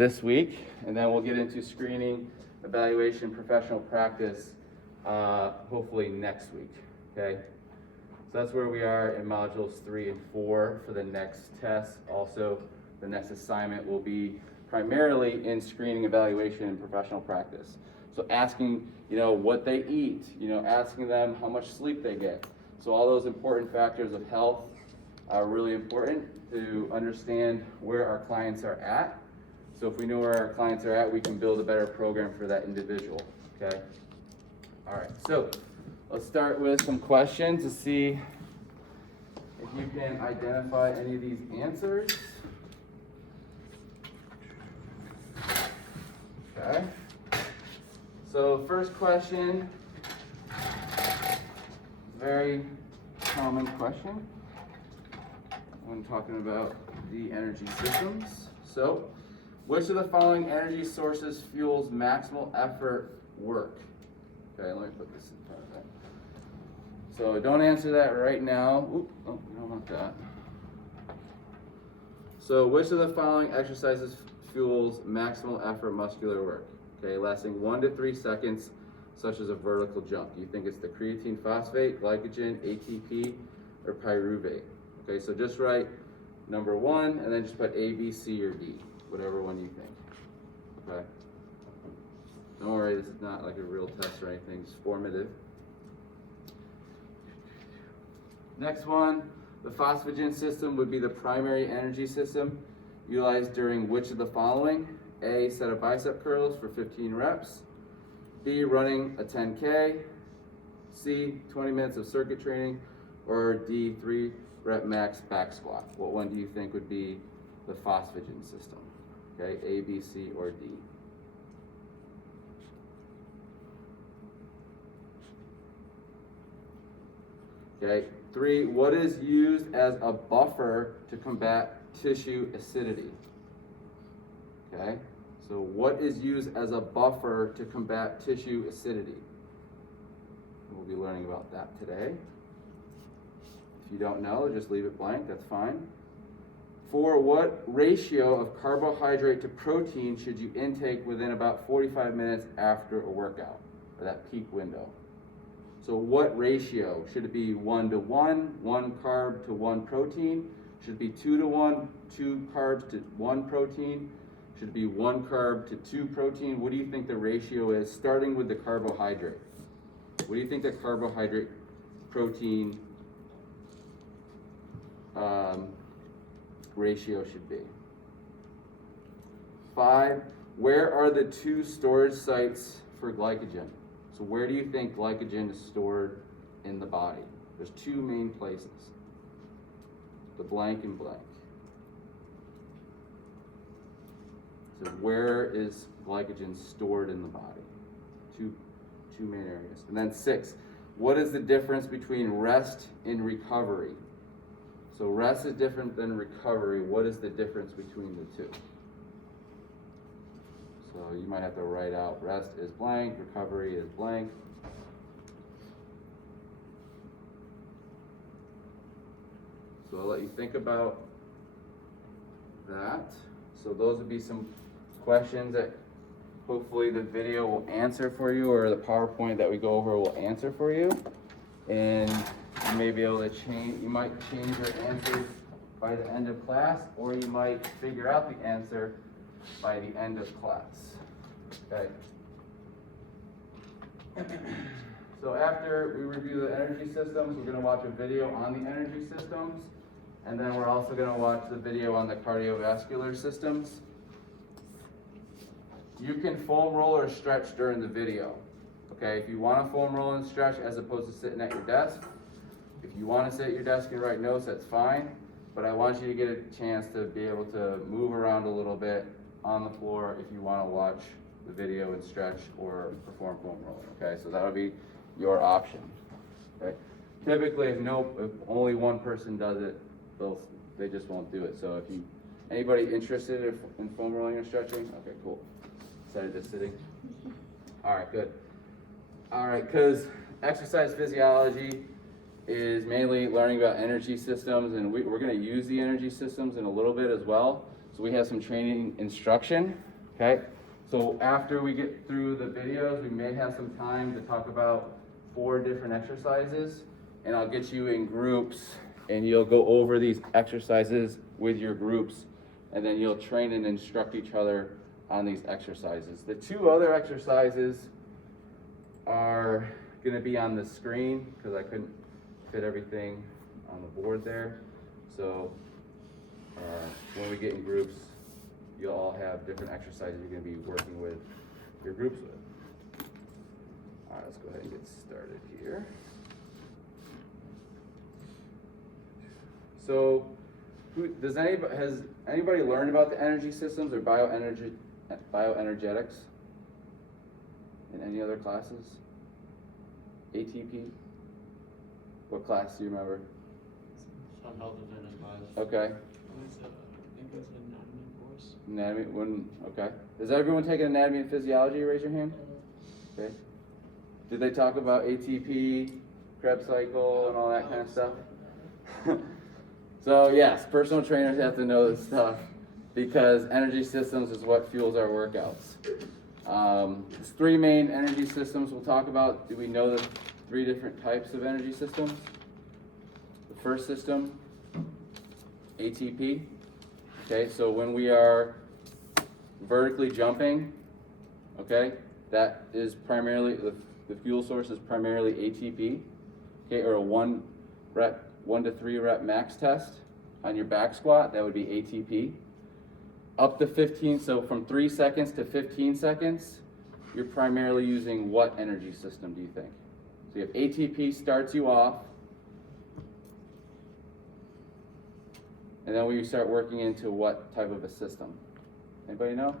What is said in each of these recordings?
this week, and then we'll get into screening, evaluation, professional practice, hopefully next week, okay? So that's where we are in modules 3 and 4 for the next test. Also, the next assignment will be primarily in screening, evaluation, and professional practice. So asking, what they eat, asking them how much sleep they get. So all those important factors of health are really important to understand where our clients are at. So if we know where our clients are at, we can build a better program for that individual, okay? All right, so let's start with some questions to see if you can identify any of these answers. Okay. So first question, very common question when talking about the energy systems. So, which of the following energy sources fuels maximal effort work? Okay, let me put this in front of that. So don't answer that right now. Oop, oh, we don't want that. So which of the following exercises fuels maximal effort muscular work? Okay, lasting 1 to 3 seconds, such as a vertical jump. Do you think it's the creatine phosphate, glycogen, ATP, or pyruvate? Okay, so just write number 1 and then just put A, B, C, or D, whatever one you think. Okay. Don't worry, this is not like a real test or anything, it's formative. Next one, the phosphagen system would be the primary energy system utilized during which of the following? A, set of bicep curls for 15 reps. B, running a 10K. C, 20 minutes of circuit training. Or D, 3 rep max back squat. What one do you think would be the phosphagen system? Okay, A, B, C, or D? Okay, 3, what is used as a buffer to combat tissue acidity? Okay, so what is used as a buffer to combat tissue acidity? We'll be learning about that today. If you don't know, just leave it blank, that's fine. 4, what ratio of carbohydrate to protein should you intake within about 45 minutes after a workout, or that peak window? So what ratio? Should it be 1 to 1, 1 carb to 1 protein? Should it be 2 to 1, 2 carbs to 1 protein? Should it be 1 carb to 2 protein? What do you think the ratio is, starting with the carbohydrate? What do you think the carbohydrate protein ratio should be? 5, where are the 2 storage sites for glycogen? So where do you think glycogen is stored in the body? There's 2 main places, the blank and blank. So where is glycogen stored in the body? Two main areas. And then 6, what is the difference between rest and recovery? So rest is different than recovery. What is the difference between the 2? So you might have to write out rest is blank, recovery is blank. So I'll let you think about that. So those would be some questions that hopefully the video will answer for you, or the PowerPoint that we go over will answer for you. And you may be able to change, you might change your answers by the end of class, or you might figure out the answer by the end of class. Okay. So after we review the energy systems, we're going to watch a video on the energy systems, and then we're also going to watch the video on the cardiovascular systems. You can foam roll or stretch during the video. Okay, if you want to foam roll and stretch as opposed to sitting at your desk, if you want to sit at your desk and write notes, that's fine. But I want you to get a chance to be able to move around a little bit on the floor if you want to watch the video and stretch or perform foam rolling. Okay, so that would be your option. Okay, typically if only one person does it, they just won't do it. So if anybody interested in foam rolling or stretching, okay, cool. Instead of just sitting. All right, good. All right, because exercise physiology is mainly learning about energy systems, and we're going to use the energy systems in a little bit as well. So we have some training instruction Okay, so after we get through the videos, we may have some time to talk about 4 different exercises, and I'll get you in groups and you'll go over these exercises with your groups, and then you'll train and instruct each other on these exercises. The 2 other exercises are going to be on the screen because I couldn't fit everything on the board there. So when we get in groups, you'll all have different exercises you're going to be working with your groups with. All right, let's go ahead and get started here. So, has anybody learned about the energy systems or bioenergetics in any other classes? ATP? What class do you remember? Some health and fitness class. Okay. I think it was an anatomy course. Anatomy, okay. Is everyone taking anatomy and physiology? Raise your hand. Okay. Did they talk about ATP, Krebs cycle, and all that kind of stuff? So yes, personal trainers have to know this stuff because energy systems is what fuels our workouts. There's 3 main energy systems we'll talk about. Do we know the 3 different types of energy systems? The first system, ATP. Okay, so when we are vertically jumping, okay, that is primarily, the fuel source is primarily ATP, okay, or a 1 to 3 rep max test on your back squat, that would be ATP. Up to 15, so from 3 seconds to 15 seconds, you're primarily using what energy system, do you think? So you have ATP starts you off, and then we start working into what type of a system? Anybody know?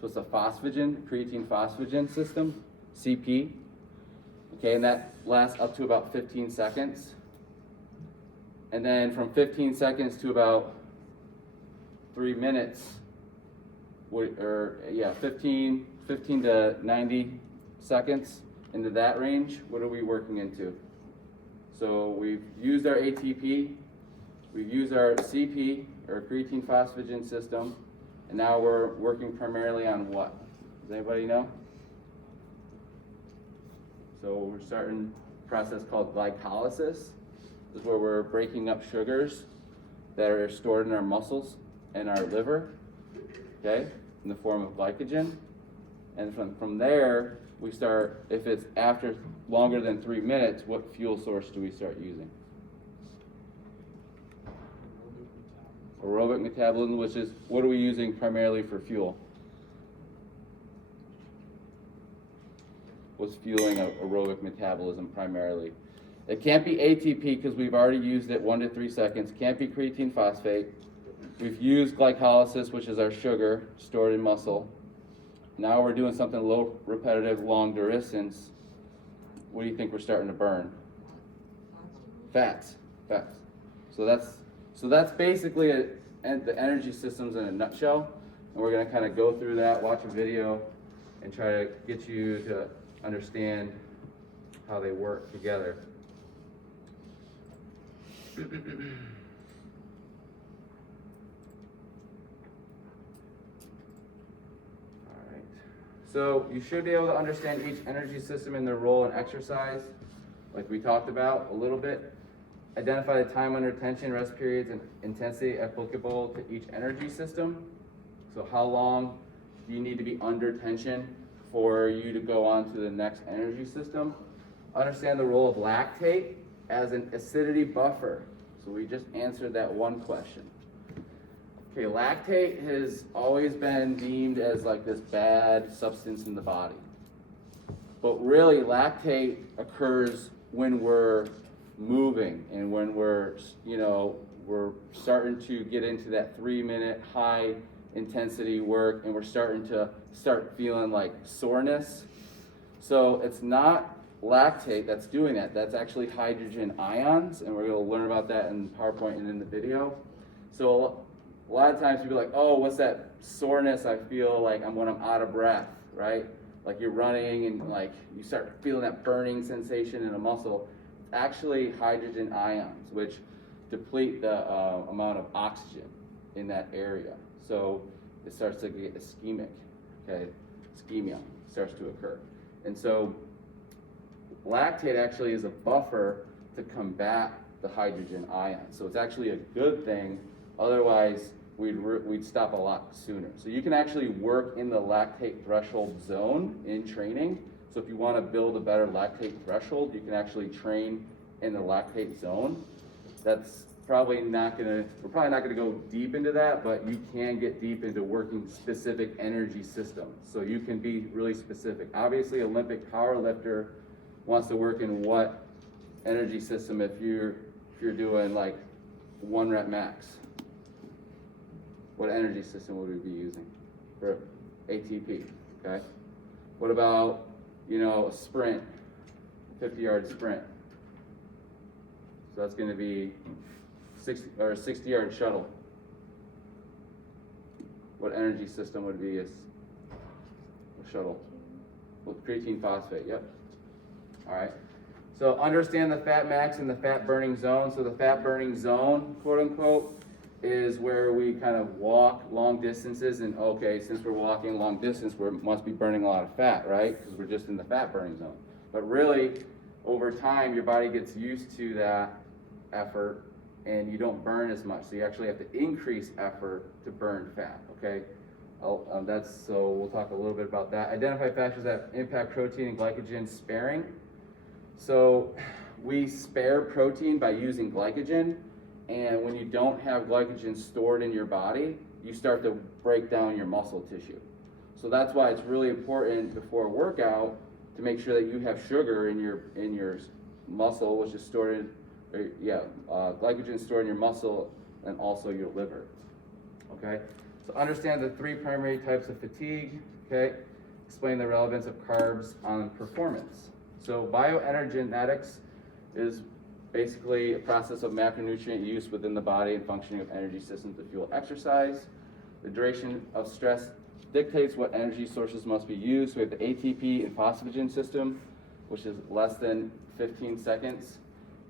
So it's a phosphagen, creatine phosphagen system, CP. Okay, and that lasts up to about 15 seconds. And then from 15 seconds to about 3 minutes, 15 to 90 seconds into that range, what are we working into? So we've used our ATP, we've used our CP, or creatine phosphagen system, and now we're working primarily on what? Does anybody know? So we're starting a process called glycolysis. This is where we're breaking up sugars that are stored in our muscles and our liver, okay, in the form of glycogen. And from there, we start, if it's after longer than 3 minutes, what fuel source do we start using? Aerobic metabolism, which is, what are we using primarily for fuel? What's fueling aerobic metabolism primarily? It can't be ATP because we've already used it 1 to 3 seconds. Can't be creatine phosphate. We've used glycolysis, which is our sugar stored in muscle. Now we're doing something low repetitive, long duration. What do you think we're starting to burn? Fats. So that's basically the energy systems in a nutshell. And we're going to kind of go through that, watch a video, and try to get you to understand how they work together. All right. So you should be able to understand each energy system and their role in exercise, like we talked about a little bit. Identify the time under tension, rest periods, and intensity applicable to each energy system. So how long do you need to be under tension for you to go on to the next energy system? Understand the role of lactate as an acidity buffer. So we just answered that one question. Okay, lactate has always been deemed as like this bad substance in the body. But really, lactate occurs when we're moving and when we're starting to get into that 3-minute high intensity work and we're starting to feeling like soreness. So it's not lactate that's doing that. That's actually hydrogen ions, and we're going to learn about that in PowerPoint and in the video. So a lot of times people are like, oh, what's that soreness I feel like when I'm out of breath, right? Like you're running and like you start feeling that burning sensation in a muscle. It's actually hydrogen ions, which deplete the amount of oxygen in that area. So it starts to get ischemic okay? Ischemia starts to occur. And so lactate actually is a buffer to combat the hydrogen ion. So it's actually a good thing, otherwise we'd stop a lot sooner. So you can actually work in the lactate threshold zone in training. So if you want to build a better lactate threshold, you can actually train in the lactate zone. That's we're probably not gonna go deep into that, but you can get deep into working specific energy systems. So you can be really specific. Obviously, Olympic power lifter wants to work in what energy system if you're doing like 1 rep max? What energy system would we be using for ATP, okay? What about, a sprint, 50-yard sprint? So that's gonna be 60-yard shuttle. What energy system would be a shuttle? With creatine phosphate, yep. All right. So understand the fat max and the fat burning zone. So the fat burning zone, quote unquote, is where we kind of walk long distances, and okay, since we're walking long distance, we must be burning a lot of fat, right? Because we're just in the fat burning zone. But really, over time, your body gets used to that effort, and you don't burn as much. So you actually have to increase effort to burn fat, okay? So we'll talk a little bit about that. Identify factors that impact protein and glycogen sparing. So we spare protein by using glycogen, and when you don't have glycogen stored in your body, you start to break down your muscle tissue. So that's why it's really important before a workout to make sure that you have sugar in your muscle, which is stored glycogen stored in your muscle and also your liver. Okay, so understand the 3 primary types of fatigue. Okay, explain the relevance of carbs on performance. So bioenergetics is basically a process of macronutrient use within the body and functioning of energy systems to fuel exercise. The duration of stress dictates what energy sources must be used. We have the ATP and phosphagen system, which is less than 15 seconds.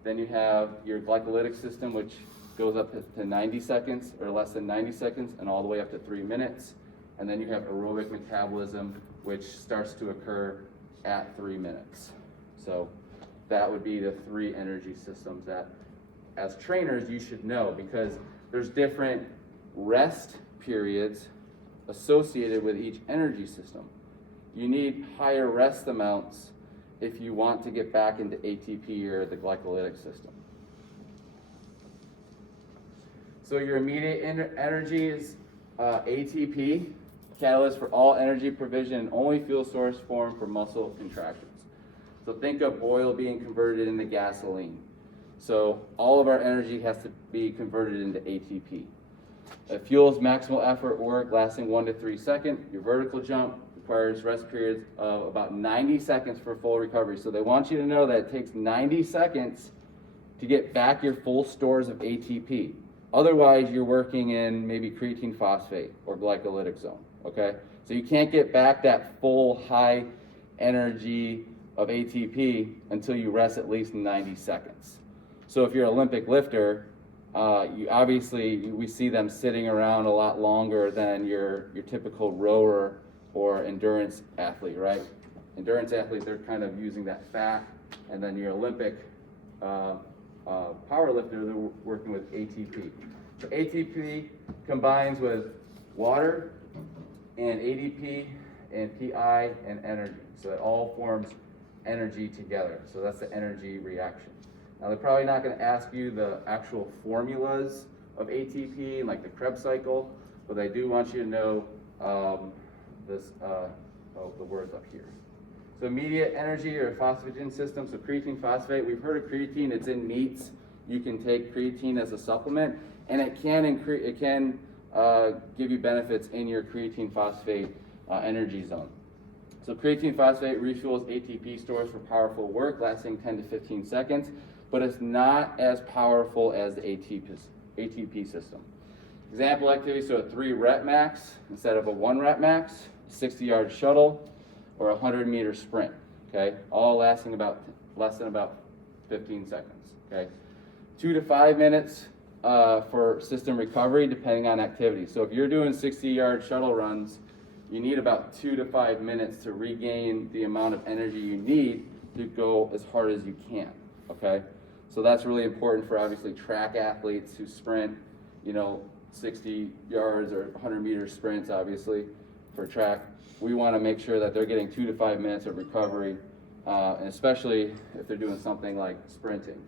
Then you have your glycolytic system, which goes up to 90 seconds or less than 90 seconds and all the way up to 3 minutes. And then you have aerobic metabolism, which starts to occur at 3 minutes. So that would be the 3 energy systems that as trainers you should know, because there's different rest periods associated with each energy system. You need higher rest amounts if you want to get back into ATP or the glycolytic system. So your immediate energy is ATP, catalyst for all energy provision and only fuel source form for muscle contractions. So think of oil being converted into gasoline. So all of our energy has to be converted into ATP. It fuels maximal effort work lasting 1 to 3 seconds. Your vertical jump requires rest periods of about 90 seconds for full recovery. So they want you to know that it takes 90 seconds to get back your full stores of ATP. Otherwise, you're working in maybe creatine phosphate or glycolytic zone, okay? So you can't get back that full high energy of ATP until you rest at least 90 seconds. So if you're an Olympic lifter, we see them sitting around a lot longer than your typical rower or endurance athlete, right? Endurance athlete, they're kind of using that fat, and then your Olympic power lifter, they're working with ATP. So ATP combines with water and ADP and PI and energy. So it all forms energy together. So that's the energy reaction. Now they're probably not going to ask you the actual formulas of ATP and like the Krebs cycle, but I do want you to know the words up here. So immediate energy or phosphagen system, so creatine phosphate. We've heard of creatine, it's in meats. You can take creatine as a supplement, and it can give you benefits in your creatine phosphate energy zone. So creatine phosphate refuels ATP stores for powerful work lasting 10 to 15 seconds, but it's not as powerful as the ATP system. Example activity, so a 3 rep max instead of a 1 rep max, 60-yard shuttle, or a 100-meter sprint, okay? All lasting less than about 15 seconds, okay? 2 to 5 minutes for system recovery depending on activity. So if you're doing 60-yard shuttle runs, you need about 2 to 5 minutes to regain the amount of energy you need to go as hard as you can, okay? So that's really important for obviously track athletes who sprint, 60 yards or 100 meter sprints, obviously, for track. We want to make sure that they're getting 2 to 5 minutes of recovery, and especially if they're doing something like sprinting.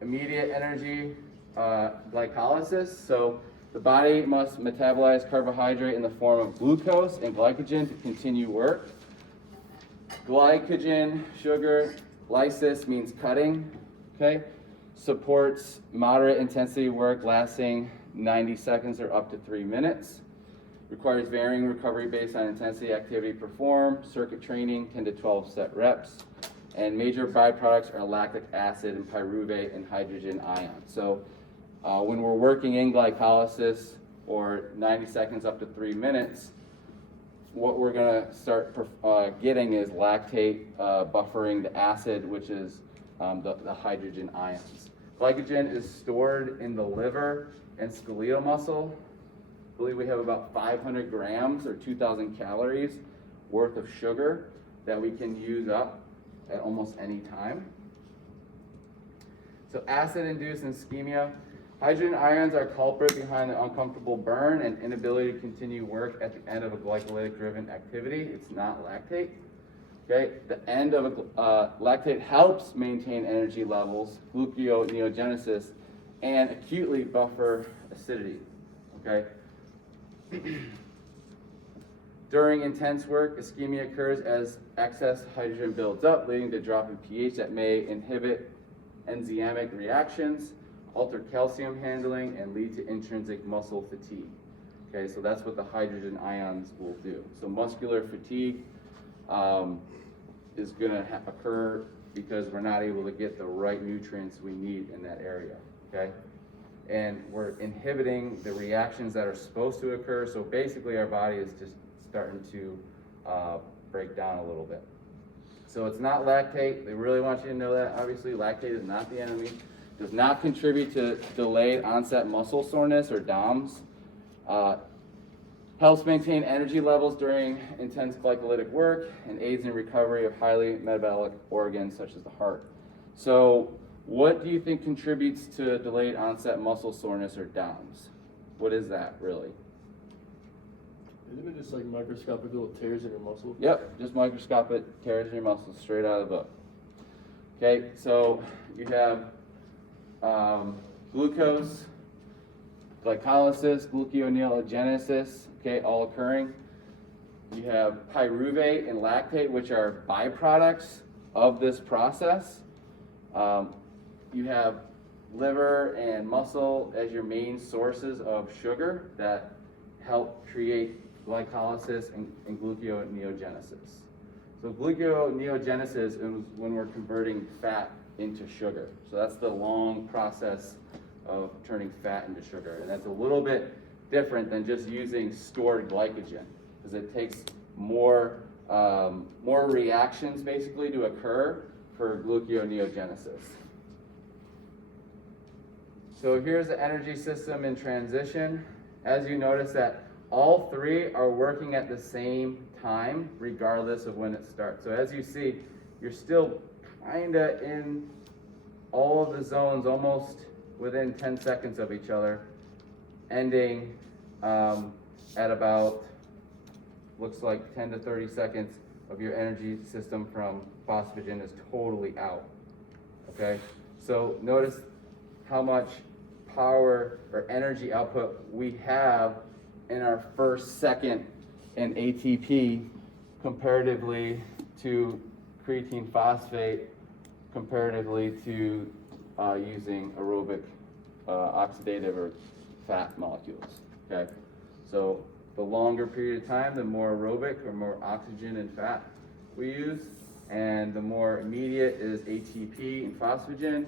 Immediate energy glycolysis. So the body must metabolize carbohydrate in the form of glucose and glycogen to continue work. Glycogen, sugar, lysis means cutting, okay? Supports moderate intensity work lasting 90 seconds or up to 3 minutes. Requires varying recovery based on intensity activity performed, circuit training, 10 to 12 set reps. And major byproducts are lactic acid and pyruvate and hydrogen ions. So when we're working in glycolysis or 90 seconds up to 3 minutes, what we're going to start getting is lactate buffering the acid, which is the hydrogen ions. Glycogen is stored in the liver and skeletal muscle. I believe we have about 500 grams or 2,000 calories worth of sugar that we can use up at almost any time. So acid-induced ischemia. Hydrogen ions are culprit behind the uncomfortable burn and inability to continue work at the end of a glycolytic-driven activity. It's not lactate. Okay, the end of lactate helps maintain energy levels, gluconeogenesis, and acutely buffer acidity. Okay. During intense work, ischemia occurs as excess hydrogen builds up, leading to a drop in pH that may inhibit enzymatic reactions, alter calcium handling, and lead to intrinsic muscle fatigue. Okay, so that's what the hydrogen ions will do. So muscular fatigue is going to occur because we're not able to get the right nutrients we need in that area. Okay, and we're inhibiting the reactions that are supposed to occur. So basically, our body is just starting to break down a little bit. So it's not lactate. They really want you to know that. Obviously, lactate is not the enemy. Does not contribute to delayed onset muscle soreness or DOMS. Helps maintain energy levels during intense glycolytic work and aids in recovery of highly metabolic organs such as the heart. So what do you think contributes to delayed onset muscle soreness or DOMS? What is that really? Isn't it just like microscopic little tears in your muscle? Yep, just microscopic tears in your muscles, straight out of the book. Okay, so you have glucose, glycolysis, gluconeogenesis, okay, all occurring. You have pyruvate and lactate, which are byproducts of this process. You have liver and muscle as your main sources of sugar that help create glycolysis and gluconeogenesis. So gluconeogenesis is when we're converting fat into sugar. So that's the long process of turning fat into sugar. And that's a little bit different than just using stored glycogen, because it takes more reactions basically to occur for gluconeogenesis. So here's the energy system in transition. As you notice that all three are working at the same time, regardless of when it starts. So as you see, you're still kind of in all of the zones almost within 10 seconds of each other, ending at about, looks like 10 to 30 seconds of your energy system from phosphagen is totally out. Okay, so notice how much power or energy output we have in our first second in ATP comparatively to creatine phosphate, comparatively to using aerobic oxidative or fat molecules. Okay, so the longer period of time, the more aerobic or more oxygen and fat we use, and the more immediate is ATP and phosphagen,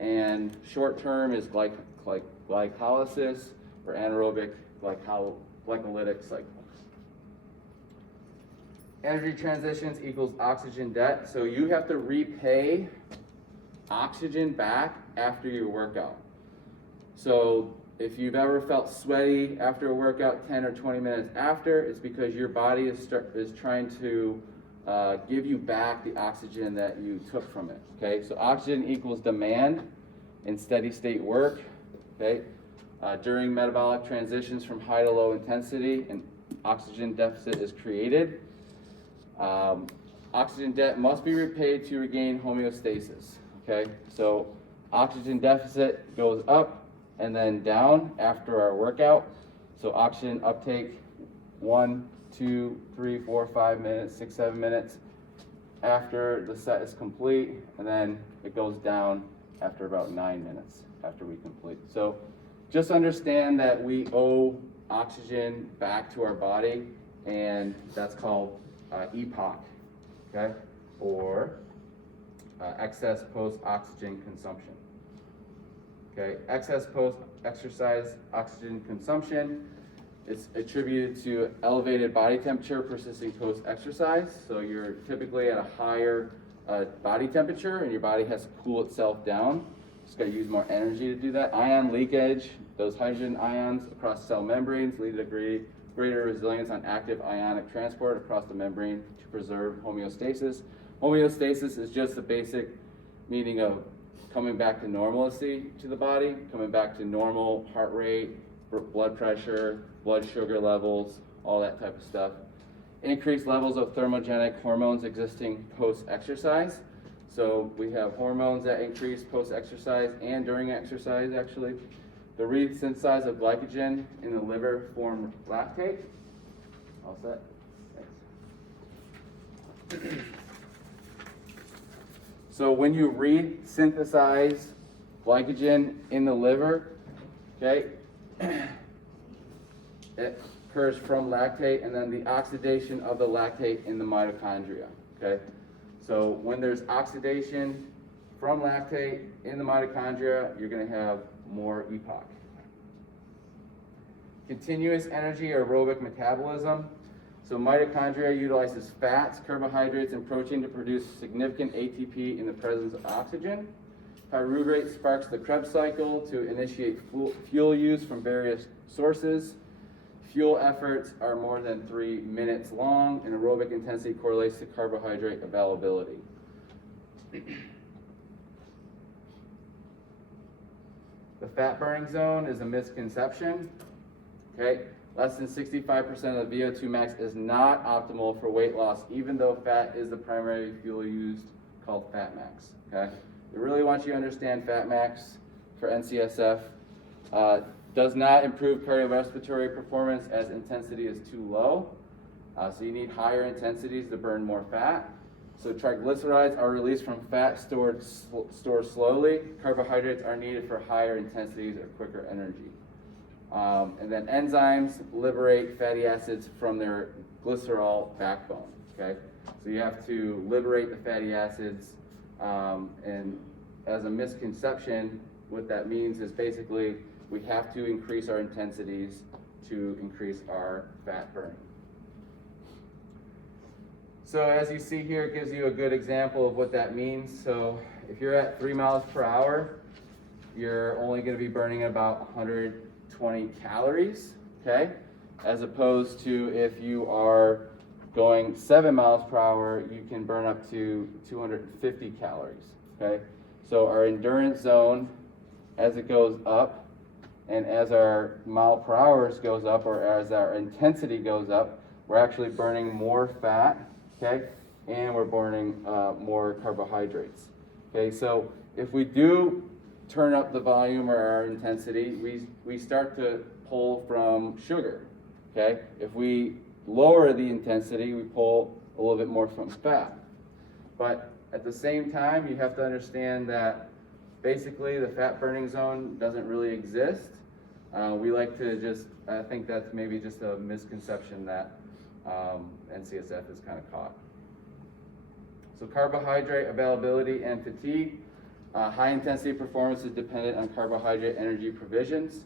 and short term is glycolysis or anaerobic glycolytic cycle. Energy transitions equals oxygen debt. So you have to repay oxygen back after your workout. So if you've ever felt sweaty after a workout 10 or 20 minutes after, it's because your body is trying to give you back the oxygen that you took from it. Okay, so oxygen equals demand in steady state work. Okay, during metabolic transitions from high to low intensity, an oxygen deficit is created. Oxygen debt must be repaid to regain homeostasis. Okay, so oxygen deficit goes up and then down after our workout. So oxygen uptake 1, 2, 3, 4, 5 minutes, 6, 7 minutes after the set is complete, and then it goes down after about 9 minutes after we complete. So just understand that we owe oxygen back to our body, and that's called EPOC, okay, or excess post-oxygen consumption. Okay, excess post-exercise oxygen consumption is attributed to elevated body temperature persisting post-exercise. So you're typically at a higher body temperature, and your body has to cool itself down. It's got to use more energy to do that. Ion leakage, those hydrogen ions across cell membranes lead to greater resilience on active ionic transport across the membrane to preserve homeostasis. Homeostasis is just the basic meaning of coming back to normalcy to the body, coming back to normal heart rate, blood pressure, blood sugar levels, all that type of stuff. Increased levels of thermogenic hormones existing post-exercise. So we have hormones that increase post-exercise and during exercise, actually. The resynthesize of glycogen in the liver form lactate. All set? Thanks. So when you resynthesize glycogen in the liver, okay, it occurs from lactate, and then the oxidation of the lactate in the mitochondria, okay? So when there's oxidation from lactate in the mitochondria, you're going to have more EPOC. Continuous energy aerobic metabolism. So mitochondria utilizes fats, carbohydrates, and protein to produce significant ATP in the presence of oxygen. Pyruvate sparks the Krebs cycle to initiate fuel use from various sources. Fuel efforts are more than 3 minutes long, and aerobic intensity correlates to carbohydrate availability. The fat burning zone is a misconception. Okay, less than 65% of the VO2 max is not optimal for weight loss, even though fat is the primary fuel used, called fat max. Okay, we really want you to understand fat max for NCSF. Does not improve cardiorespiratory performance as intensity is too low. So you need higher intensities to burn more fat. So triglycerides are released from fat stored slowly. Carbohydrates are needed for higher intensities or quicker energy. And then enzymes liberate fatty acids from their glycerol backbone. Okay, so you have to liberate the fatty acids. And as a misconception, what that means is basically we have to increase our intensities to increase our fat burning. So as you see here, it gives you a good example of what that means. So if you're at 3 miles per hour, you're only going to be burning about 120 calories, okay? As opposed to if you are going 7 miles per hour, you can burn up to 250 calories, okay? So our endurance zone, as it goes up, and as our mile per hour goes up, or as our intensity goes up, we're actually burning more fat, okay? And we're burning more carbohydrates, okay? So if we do turn up the volume or our intensity, we start to pull from sugar, okay? If we lower the intensity, we pull a little bit more from fat. But at the same time, you have to understand that basically the fat burning zone doesn't really exist. We like to I think that's maybe just a misconception that NCSF is kind of caught. So carbohydrate availability and fatigue. High intensity performance is dependent on carbohydrate energy provisions.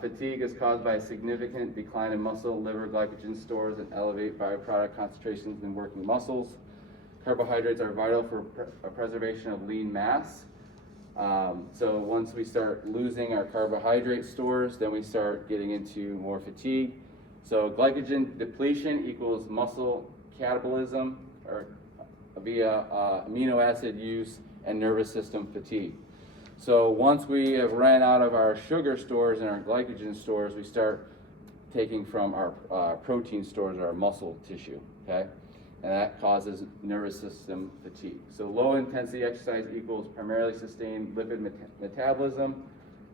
Fatigue is caused by a significant decline in muscle, liver, glycogen stores, and elevate byproduct concentrations in working muscles. Carbohydrates are vital for preservation of lean mass. So once we start losing our carbohydrate stores, then we start getting into more fatigue. So glycogen depletion equals muscle catabolism or via amino acid use and nervous system fatigue. So once we have ran out of our sugar stores and our glycogen stores, we start taking from our protein stores or our muscle tissue, okay? And that causes nervous system fatigue. So low intensity exercise equals primarily sustained lipid metabolism.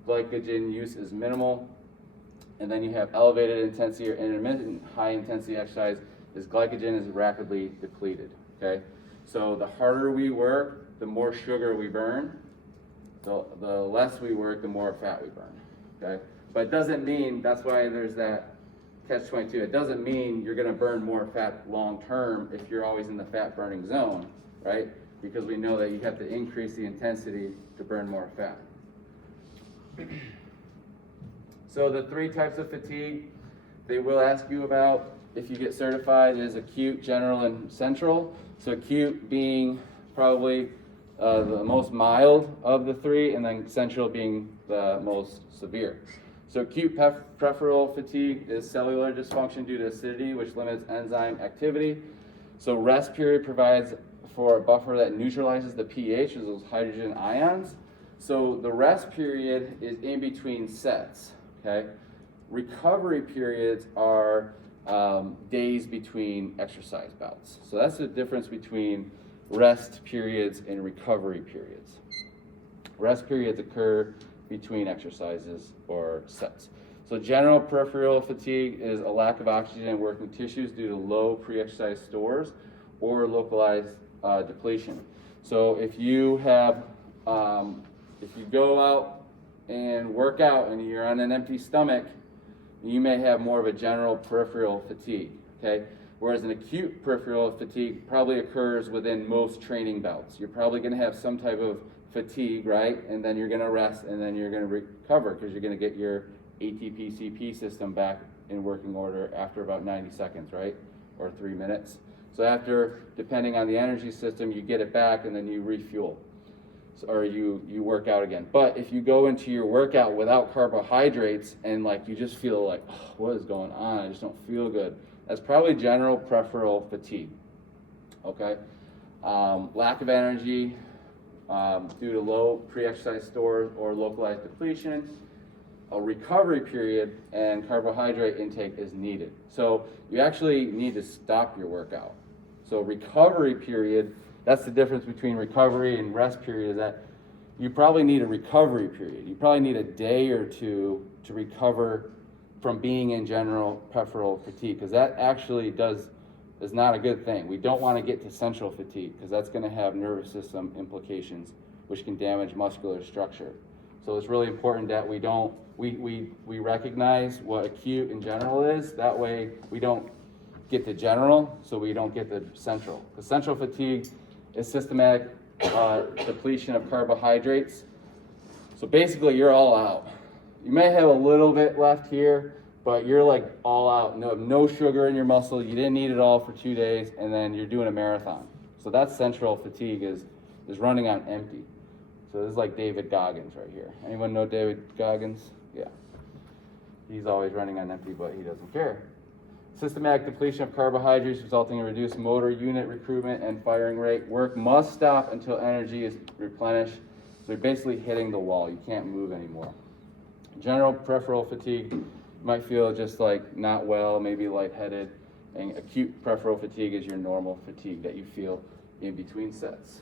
Glycogen use is minimal. And then you have elevated intensity or intermittent high intensity exercise is glycogen is rapidly depleted, okay? So the harder we work, the more sugar we burn. The less we work, the more fat we burn, okay? But it doesn't mean, that's why there's that catch-22. It doesn't mean you're gonna burn more fat long-term if you're always in the fat burning zone, right? Because we know that you have to increase the intensity to burn more fat. So the three types of fatigue they will ask you about if you get certified is acute, general, and central. So acute being probably the most mild of the three, and then central being the most severe. So acute peripheral fatigue is cellular dysfunction due to acidity, which limits enzyme activity. So rest period provides for a buffer that neutralizes the pH of those hydrogen ions. So the rest period is in between sets, okay? Recovery periods are days between exercise bouts. So that's the difference between rest periods and recovery periods. Rest periods occur between exercises or sets. So general peripheral fatigue is a lack of oxygen in working tissues due to low pre-exercise stores or localized depletion. So if you have, if you go out and work out and you're on an empty stomach, you may have more of a general peripheral fatigue, okay? Whereas an acute peripheral fatigue probably occurs within most training bouts. You're probably gonna have some type of fatigue, right? And then you're gonna rest and then you're gonna recover because you're gonna get your ATP-CP system back in working order after about 90 seconds, right? Or 3 minutes. So after, depending on the energy system, you get it back and then you refuel. Or you work out again. But if you go into your workout without carbohydrates and like you just feel like, oh, what is going on? I just don't feel good. That's probably general peripheral fatigue, okay? Lack of energy due to low pre-exercise stores or localized depletion. A recovery period and carbohydrate intake is needed. So you actually need to stop your workout. So recovery period, that's the difference between recovery and rest period, is that you probably need a recovery period. You probably need a day or two to recover from being in general peripheral fatigue, because that actually is not a good thing. We don't want to get to central fatigue because that's going to have nervous system implications which can damage muscular structure. So it's really important that we recognize what acute and general is. That way we don't get to general, so we don't get to central. Because central fatigue is systematic depletion of carbohydrates. So basically you're all out. You may have a little bit left here, but you're like all out. No sugar in your muscle. You didn't eat it all for 2 days, and then you're doing a marathon. So that's central fatigue is running on empty. So this is like David Goggins right here. Anyone know David Goggins? Yeah. He's always running on empty, but he doesn't care. Systematic depletion of carbohydrates resulting in reduced motor unit recruitment and firing rate. Work must stop until energy is replenished. So you're basically hitting the wall. You can't move anymore. General peripheral fatigue, you might feel just like not well, maybe lightheaded. And acute peripheral fatigue is your normal fatigue that you feel in between sets.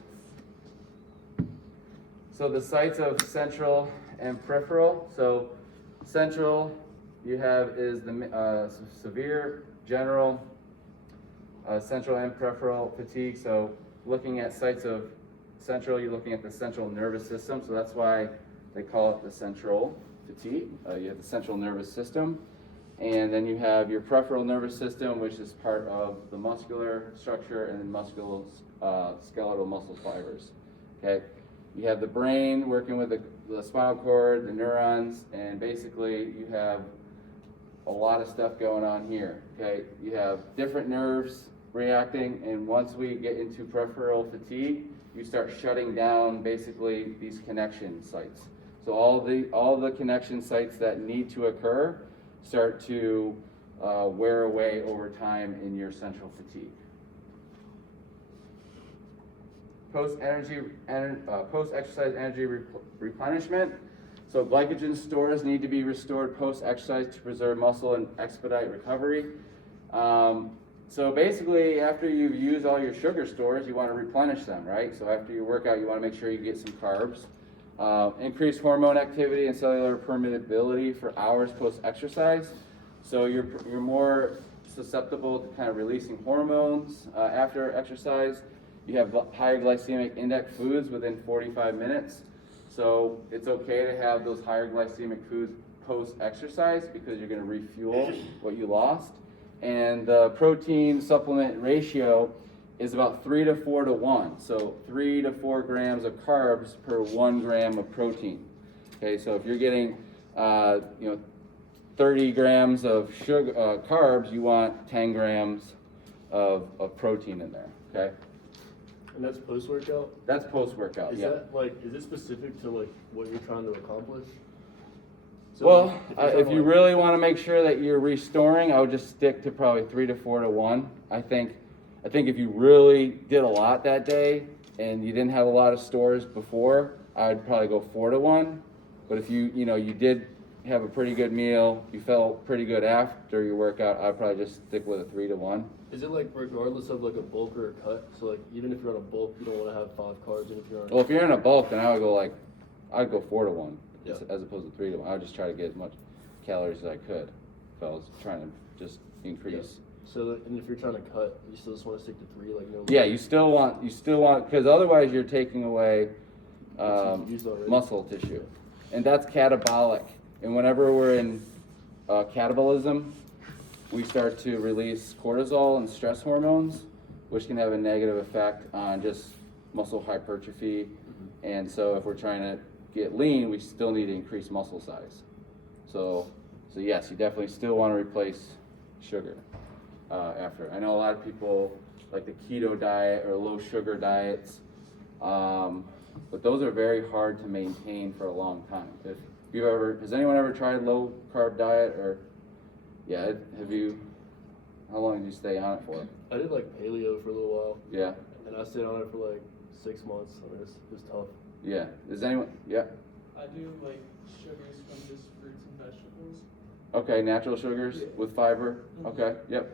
So the sites of central and peripheral. So central you have is the severe, general, central and peripheral fatigue. So looking at sites of central, you're looking at the central nervous system. So that's why they call it the central fatigue. You have the central nervous system. And then you have your peripheral nervous system, which is part of the muscular structure and then skeletal muscle fibers. Okay. You have the brain working with the spinal cord, the neurons, and basically you have a lot of stuff going on here. Okay, you have different nerves reacting, and once we get into peripheral fatigue, you start shutting down basically these connection sites. So all the connection sites that need to occur start to wear away over time in your central fatigue. Post-exercise energy replenishment. So glycogen stores need to be restored post-exercise to preserve muscle and expedite recovery. So basically, after you've used all your sugar stores, you want to replenish them, right? So after your workout, you want to make sure you get some carbs. Increase hormone activity and cellular permeability for hours post-exercise. So you're more susceptible to kind of releasing hormones after exercise. You have higher glycemic index foods within 45 minutes. So it's okay to have those higher glycemic foods post-exercise because you're going to refuel what you lost. And the protein supplement ratio is about 3 to 4 to 1. So 3 to 4 grams of carbs per 1 gram of protein. Okay, so if you're getting 30 grams of sugar carbs, you want 10 grams of protein in there. Okay. And that's post-workout? That's post-workout, yeah. Is it specific to like what you're trying to accomplish? So Well, if if you really want to make sure that you're restoring, I would just stick to probably 3 to 4 to 1. I think if you really did a lot that day and you didn't have a lot of stores before, I'd probably go 4 to 1. But if you did have a pretty good meal, you felt pretty good after your workout, I'd probably just stick with a 3 to 1. Is it like regardless of like a bulk or a cut? So like even if you're on a bulk, you don't want to have 5 carbs, and if you're on Well, if you're in a bulk, then I'd go 4 to 1 Yeah. as opposed to 3 to 1. I would just try to get as much calories as I could if I was trying to just increase. So and if you're trying to cut, you still just want to stick to 3, like no. Yeah, you still want because otherwise you're taking away Used already. muscle tissue, and that's catabolic. And whenever we're in catabolism, we start to release cortisol and stress hormones, which can have a negative effect on just muscle hypertrophy. And so if we're trying to get lean, we still need to increase muscle size. So yes, you definitely still want to replace sugar after. I know a lot of people like the keto diet or low sugar diets, but those are very hard to maintain for a long time. Has anyone ever tried low carb diet or? Yeah, how long did you stay on it for? I did like paleo for a little while. Yeah. And I stayed on it for like 6 months. I mean, it was tough. Yeah. Is anyone? Yeah. I do like sugars from just fruits and vegetables. Okay, natural sugars Yeah. with fiber. Mhm. Okay. Yep.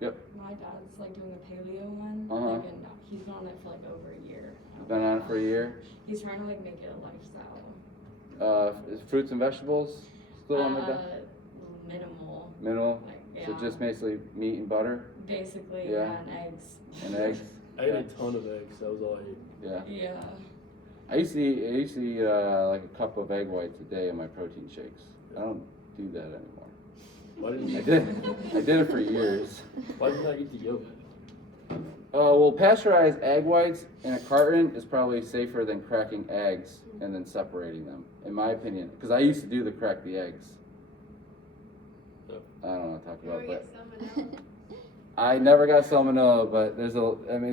Yep. My dad's like doing a paleo one, Uh-huh. like, and he's been on it for like over a year. Been on it for a year. He's trying to like make it a lifestyle. Is fruits and vegetables still on the diet? Minimal. Minimal. Like, So yeah. just basically meat and butter Basically, Yeah. yeah, and eggs. and eggs. I ate a ton of eggs. That was all I ate. Yeah. Yeah. I used to eat like a cup of egg whites a day in my protein shakes. I don't do that anymore. Why didn't I you? did it for years. Why did you not eat the yolk? Well, pasteurized egg whites in a carton is probably safer than cracking eggs and then separating them, in my opinion. Because I used to do the crack the eggs. I don't know what to talk about, but I never got salmonella. But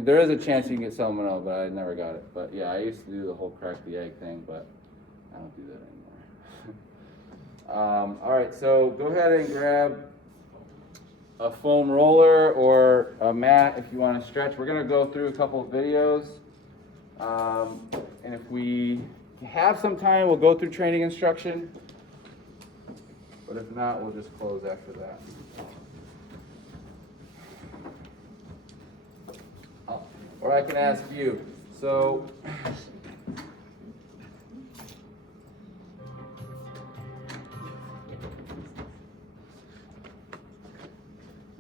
there is a chance you can get salmonella, but I never got it. But yeah, I used to do the whole crack the egg thing, but I don't do that anymore. All right, so go ahead and grab a foam roller or a mat if you want to stretch. We're going to go through a couple of videos. And if we have some time, we'll go through training instruction. But if not, we'll just close after that. Or I can ask you. So, let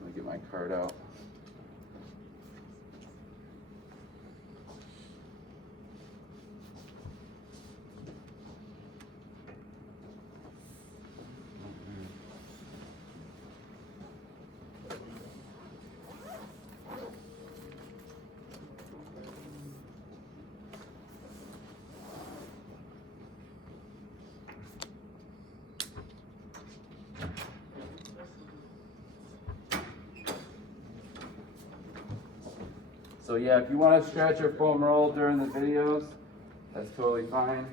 me get my card out. So yeah, if you want to stretch or foam roll during the videos, that's totally fine.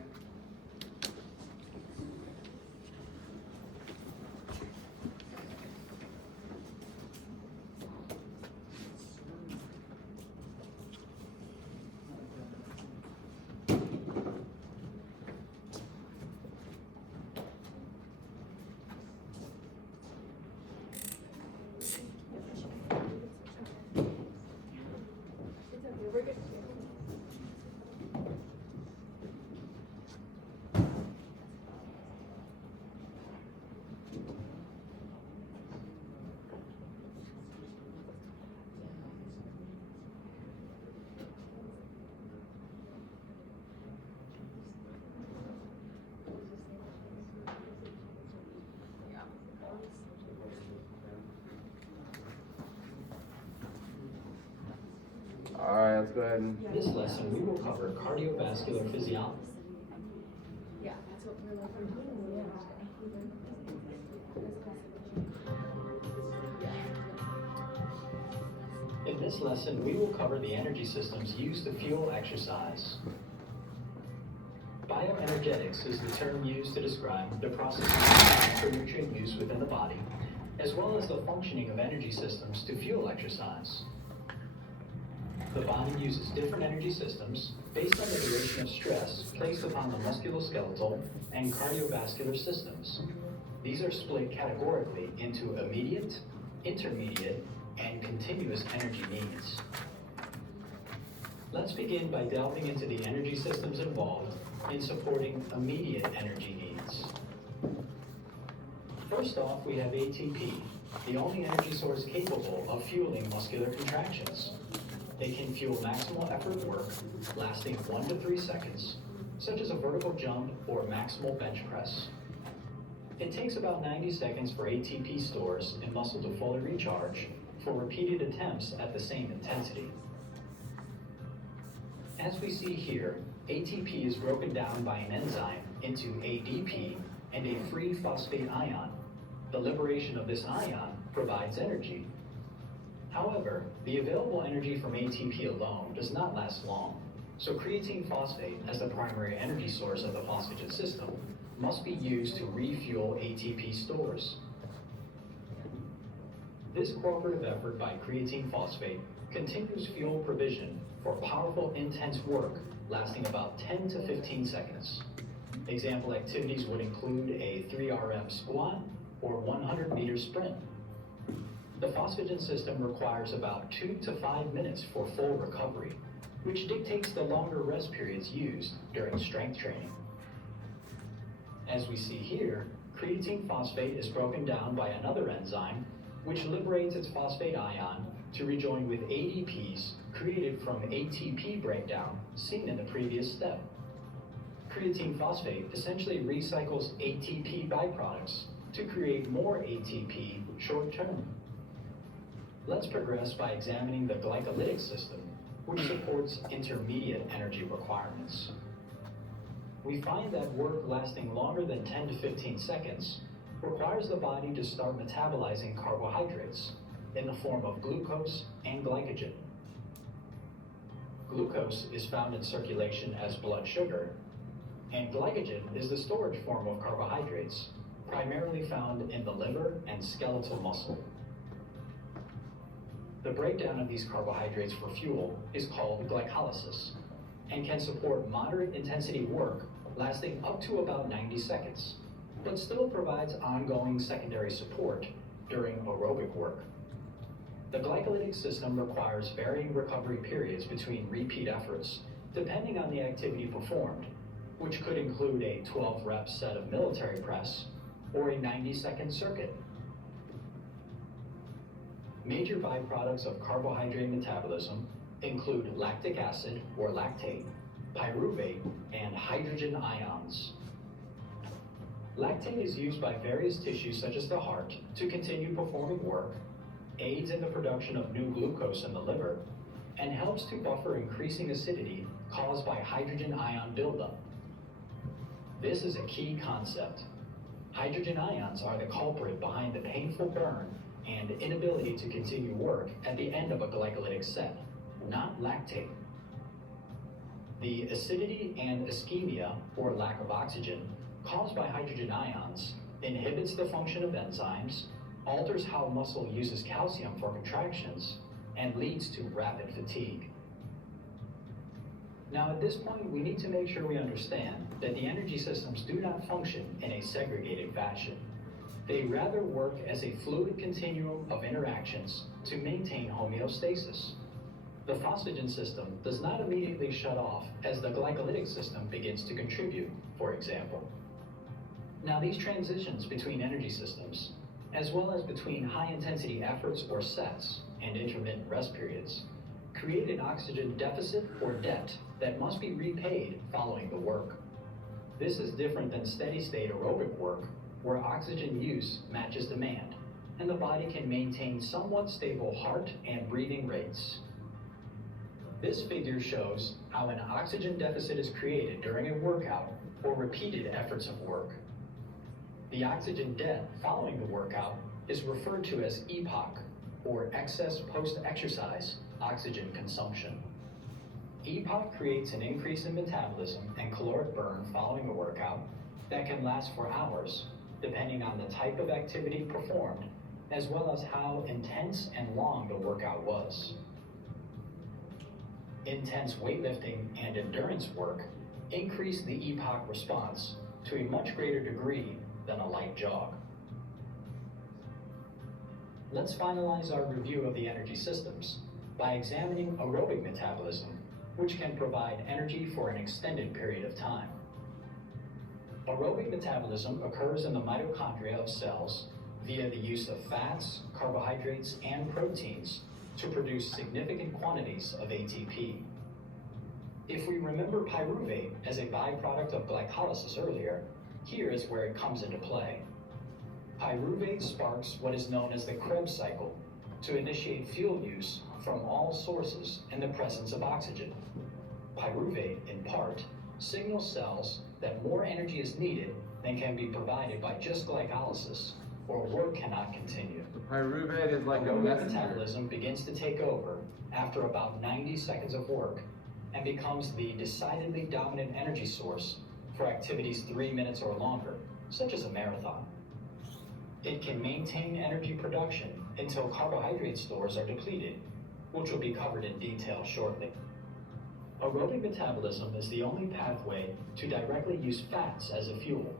All right, let's go ahead and. This lesson, we will cover cardiovascular physiology. In this lesson, we will cover the energy systems used to fuel exercise. Bioenergetics is the term used to describe the process of macronutrient use within the body, as well as the functioning of energy systems to fuel exercise. The body uses different energy systems based on the duration of stress placed upon the musculoskeletal and cardiovascular systems. These are split categorically into immediate, intermediate, and continuous energy needs. Let's begin by delving into the energy systems involved in supporting immediate energy needs. First off, we have ATP, the only energy source capable of fueling muscular contractions. They can fuel maximal effort work lasting 1 to 3 seconds, such as a vertical jump or maximal bench press. It takes about 90 seconds for ATP stores in muscle to fully recharge for repeated attempts at the same intensity. As we see here, ATP is broken down by an enzyme into ADP and a free phosphate ion. The liberation of this ion provides energy. However, the available energy from ATP alone does not last long, so creatine phosphate, as the primary energy source of the phosphagen system, must be used to refuel ATP stores. This cooperative effort by creatine phosphate continues fuel provision for powerful, intense work lasting about 10 to 15 seconds. Example activities would include a 3RM squat or 100-meter sprint. The phosphagen system requires about 2 to 5 minutes for full recovery, which dictates the longer rest periods used during strength training. As we see here, creatine phosphate is broken down by another enzyme, which liberates its phosphate ion to rejoin with ADPs created from ATP breakdown seen in the previous step. Creatine phosphate essentially recycles ATP byproducts to create more ATP short term. Let's progress by examining the glycolytic system, which supports intermediate energy requirements. We find that work lasting longer than 10 to 15 seconds requires the body to start metabolizing carbohydrates in the form of glucose and glycogen. Glucose is found in circulation as blood sugar, and glycogen is the storage form of carbohydrates, primarily found in the liver and skeletal muscle. The breakdown of these carbohydrates for fuel is called glycolysis and can support moderate intensity work lasting up to about 90 seconds, but still provides ongoing secondary support during aerobic work. The glycolytic system requires varying recovery periods between repeat efforts, depending on the activity performed, which could include a 12-rep set of military press or a 90-second circuit. Major byproducts of carbohydrate metabolism include lactic acid or lactate, pyruvate, and hydrogen ions. Lactate is used by various tissues such as the heart to continue performing work, aids in the production of new glucose in the liver, and helps to buffer increasing acidity caused by hydrogen ion buildup. This is a key concept. Hydrogen ions are the culprit behind the painful burn and inability to continue work at the end of a glycolytic set, not lactate. The acidity and ischemia, or lack of oxygen, caused by hydrogen ions inhibits the function of enzymes, alters how muscle uses calcium for contractions, and leads to rapid fatigue. Now at this point, we need to make sure we understand that the energy systems do not function in a segregated fashion. They rather work as a fluid continuum of interactions to maintain homeostasis. The phosphagen system does not immediately shut off as the glycolytic system begins to contribute, for example. Now these transitions between energy systems, as well as between high-intensity efforts or sets and intermittent rest periods, create an oxygen deficit or debt that must be repaid following the work. This is different than steady-state aerobic work, where oxygen use matches demand, and the body can maintain somewhat stable heart and breathing rates. This figure shows how an oxygen deficit is created during a workout or repeated efforts of work. The oxygen debt following the workout is referred to as EPOC, or excess post-exercise oxygen consumption. EPOC creates an increase in metabolism and caloric burn following a workout that can last for hours, depending on the type of activity performed, as well as how intense and long the workout was. Intense weightlifting and endurance work increase the EPOC response to a much greater degree than a light jog. Let's finalize our review of the energy systems by examining aerobic metabolism, which can provide energy for an extended period of time. Aerobic metabolism occurs in the mitochondria of cells via the use of fats, carbohydrates, and proteins to produce significant quantities of ATP. If we remember pyruvate as a byproduct of glycolysis earlier, here is where it comes into play. Pyruvate sparks what is known as the Krebs cycle to initiate fuel use from all sources in the presence of oxygen. Pyruvate, in part, signals cells that more energy is needed than can be provided by just glycolysis, or work cannot continue. Pyruvate is like a Aerobic messenger. metabolism begins to take over after about 90 seconds of work and becomes the decidedly dominant energy source for activities 3 minutes or longer, such as a marathon. It can maintain energy production until carbohydrate stores are depleted, which will be covered in detail shortly. Aerobic metabolism is the only pathway to directly use fats as a fuel,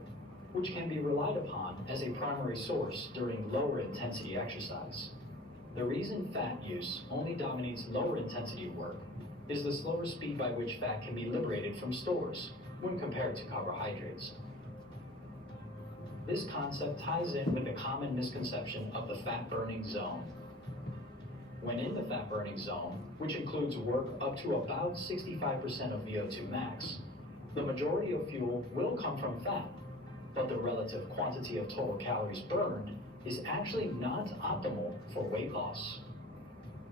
which can be relied upon as a primary source during lower intensity exercise. The reason fat use only dominates lower intensity work is the slower speed by which fat can be liberated from stores when compared to carbohydrates. This concept ties in with the common misconception of the fat-burning zone. When in the fat-burning zone, which includes work up to about 65% of VO2 max, the majority of fuel will come from fat, but the relative quantity of total calories burned is actually not optimal for weight loss.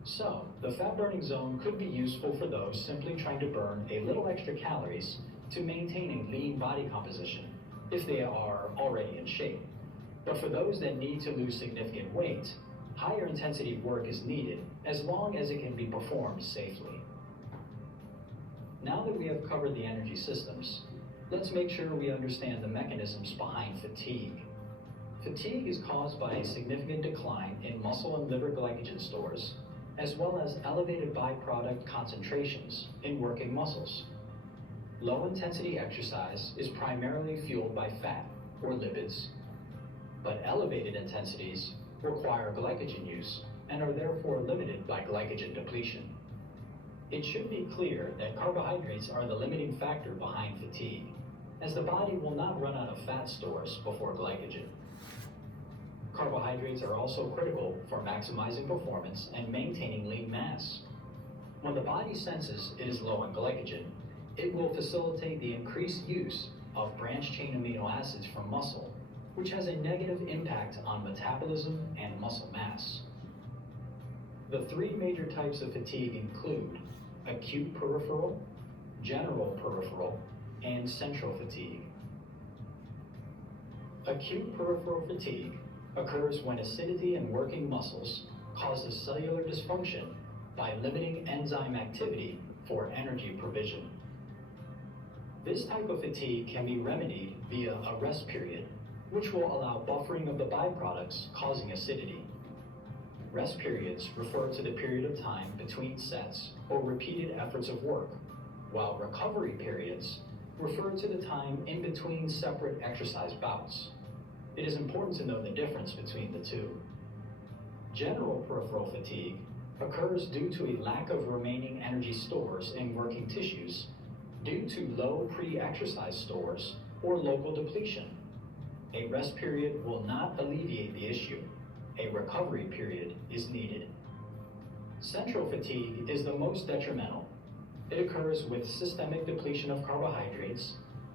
So, the fat-burning zone could be useful for those simply trying to burn a little extra calories to maintain a lean body composition if they are already in shape. But for those that need to lose significant weight, higher intensity work is needed as long as it can be performed safely. Now that we have covered the energy systems, let's make sure we understand the mechanisms behind fatigue. Fatigue is caused by a significant decline in muscle and liver glycogen stores, as well as elevated byproduct concentrations in working muscles. Low-intensity exercise is primarily fueled by fat, or lipids, but elevated intensities require glycogen use and are therefore limited by glycogen depletion. It should be clear that carbohydrates are the limiting factor behind fatigue, as the body will not run out of fat stores before glycogen. Carbohydrates are also critical for maximizing performance and maintaining lean mass. When the body senses it is low on glycogen, it will facilitate the increased use of branched-chain amino acids from muscle, which has a negative impact on metabolism and muscle mass. The three major types of fatigue include acute peripheral, general peripheral, and central fatigue. Acute peripheral fatigue occurs when acidity in working muscles causes cellular dysfunction by limiting enzyme activity for energy provision. This type of fatigue can be remedied via a rest period, which will allow buffering of the byproducts causing acidity. Rest periods refer to the period of time between sets or repeated efforts of work, while recovery periods refer to the time in between separate exercise bouts. It is important to know the difference between the two. General peripheral fatigue occurs due to a lack of remaining energy stores in working tissues due to low pre-exercise stores or local depletion. A rest period will not alleviate the issue. A recovery period is needed. Central fatigue is the most detrimental. It occurs with systemic depletion of carbohydrates,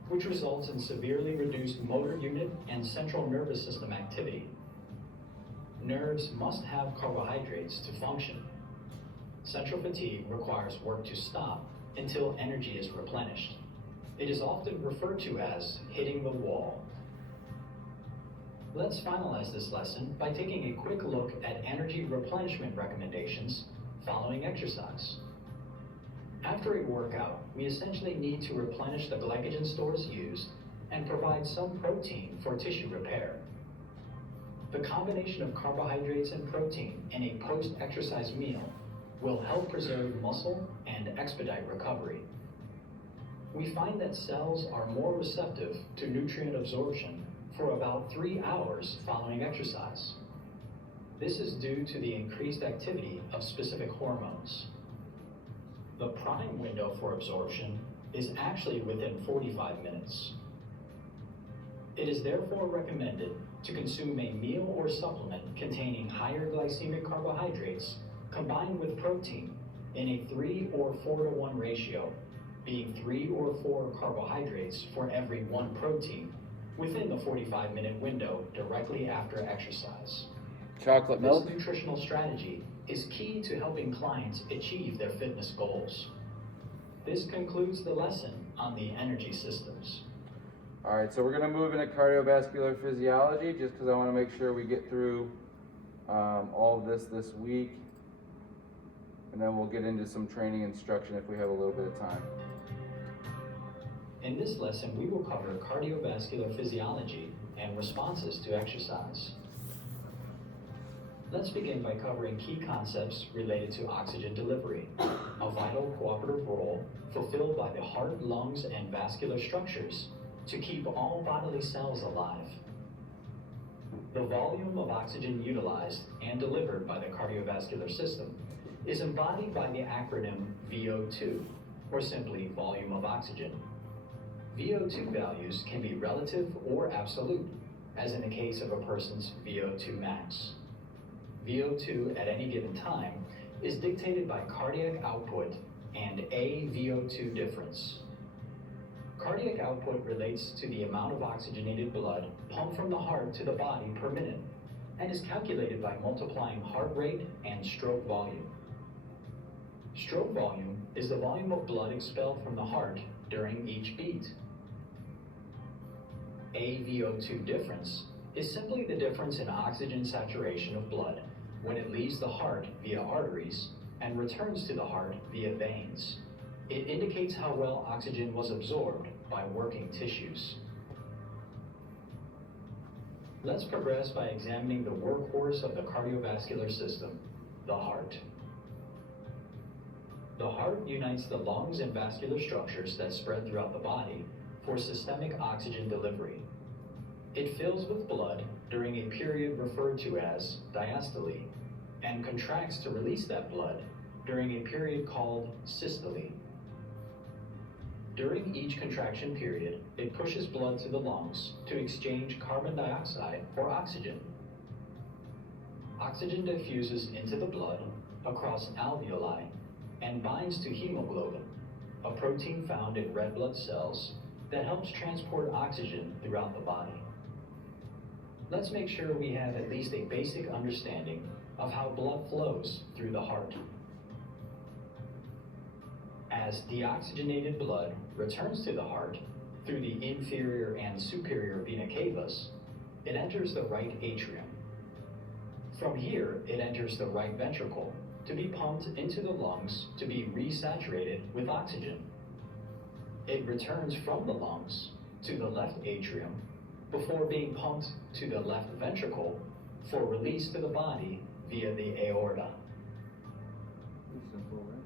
which results in severely reduced motor unit and central nervous system activity. Nerves must have carbohydrates to function. Central fatigue requires work to stop until energy is replenished. It is often referred to as hitting the wall. Let's finalize this lesson by taking a quick look at energy replenishment recommendations following exercise. After a workout, we essentially need to replenish the glycogen stores used and provide some protein for tissue repair. The combination of carbohydrates and protein in a post-exercise meal will help preserve muscle and expedite recovery. We find that cells are more receptive to nutrient absorption for about 3 hours following exercise. This is due to the increased activity of specific hormones. The prime window for absorption is actually within 45 minutes. It is therefore recommended to consume a meal or supplement containing higher glycemic carbohydrates combined with protein in a 3 or 4 to 1 ratio, being 3 or 4 carbohydrates for every 1 protein within the 45-minute window directly after exercise. Chocolate milk? This nutritional strategy is key to helping clients achieve their fitness goals. This concludes the lesson on the energy systems. All right, so we're going to move into cardiovascular physiology just because I want to make sure we get through all of this week. And then we'll get into some training instruction if we have a little bit of time. In this lesson, we will cover cardiovascular physiology and responses to exercise. Let's begin by covering key concepts related to oxygen delivery, a vital cooperative role fulfilled by the heart, lungs, and vascular structures to keep all bodily cells alive. The volume of oxygen utilized and delivered by the cardiovascular system is embodied by the acronym VO2, or simply volume of oxygen. VO2 values can be relative or absolute, as in the case of a person's VO2 max. VO2 at any given time is dictated by cardiac output and AVO2 difference. Cardiac output relates to the amount of oxygenated blood pumped from the heart to the body per minute and is calculated by multiplying heart rate and stroke volume. Stroke volume is the volume of blood expelled from the heart during each beat. AVO2 difference is simply the difference in oxygen saturation of blood when it leaves the heart via arteries and returns to the heart via veins. It indicates how well oxygen was absorbed by working tissues. Let's progress by examining the workhorse of the cardiovascular system, the heart. The heart unites the lungs and vascular structures that spread throughout the body for systemic oxygen delivery. It fills with blood during a period referred to as diastole and contracts to release that blood during a period called systole. During each contraction period, it pushes blood to the lungs to exchange carbon dioxide for oxygen. Oxygen diffuses into the blood across alveoli and binds to hemoglobin, a protein found in red blood cells that helps transport oxygen throughout the body. Let's make sure we have at least a basic understanding of how blood flows through the heart. As deoxygenated blood returns to the heart through the inferior and superior vena cavas, it enters the right atrium. From here, it enters the right ventricle to be pumped into the lungs to be resaturated with oxygen. It returns from the lungs to the left atrium before being pumped to the left ventricle for release to the body via the aorta. Pretty simple, right?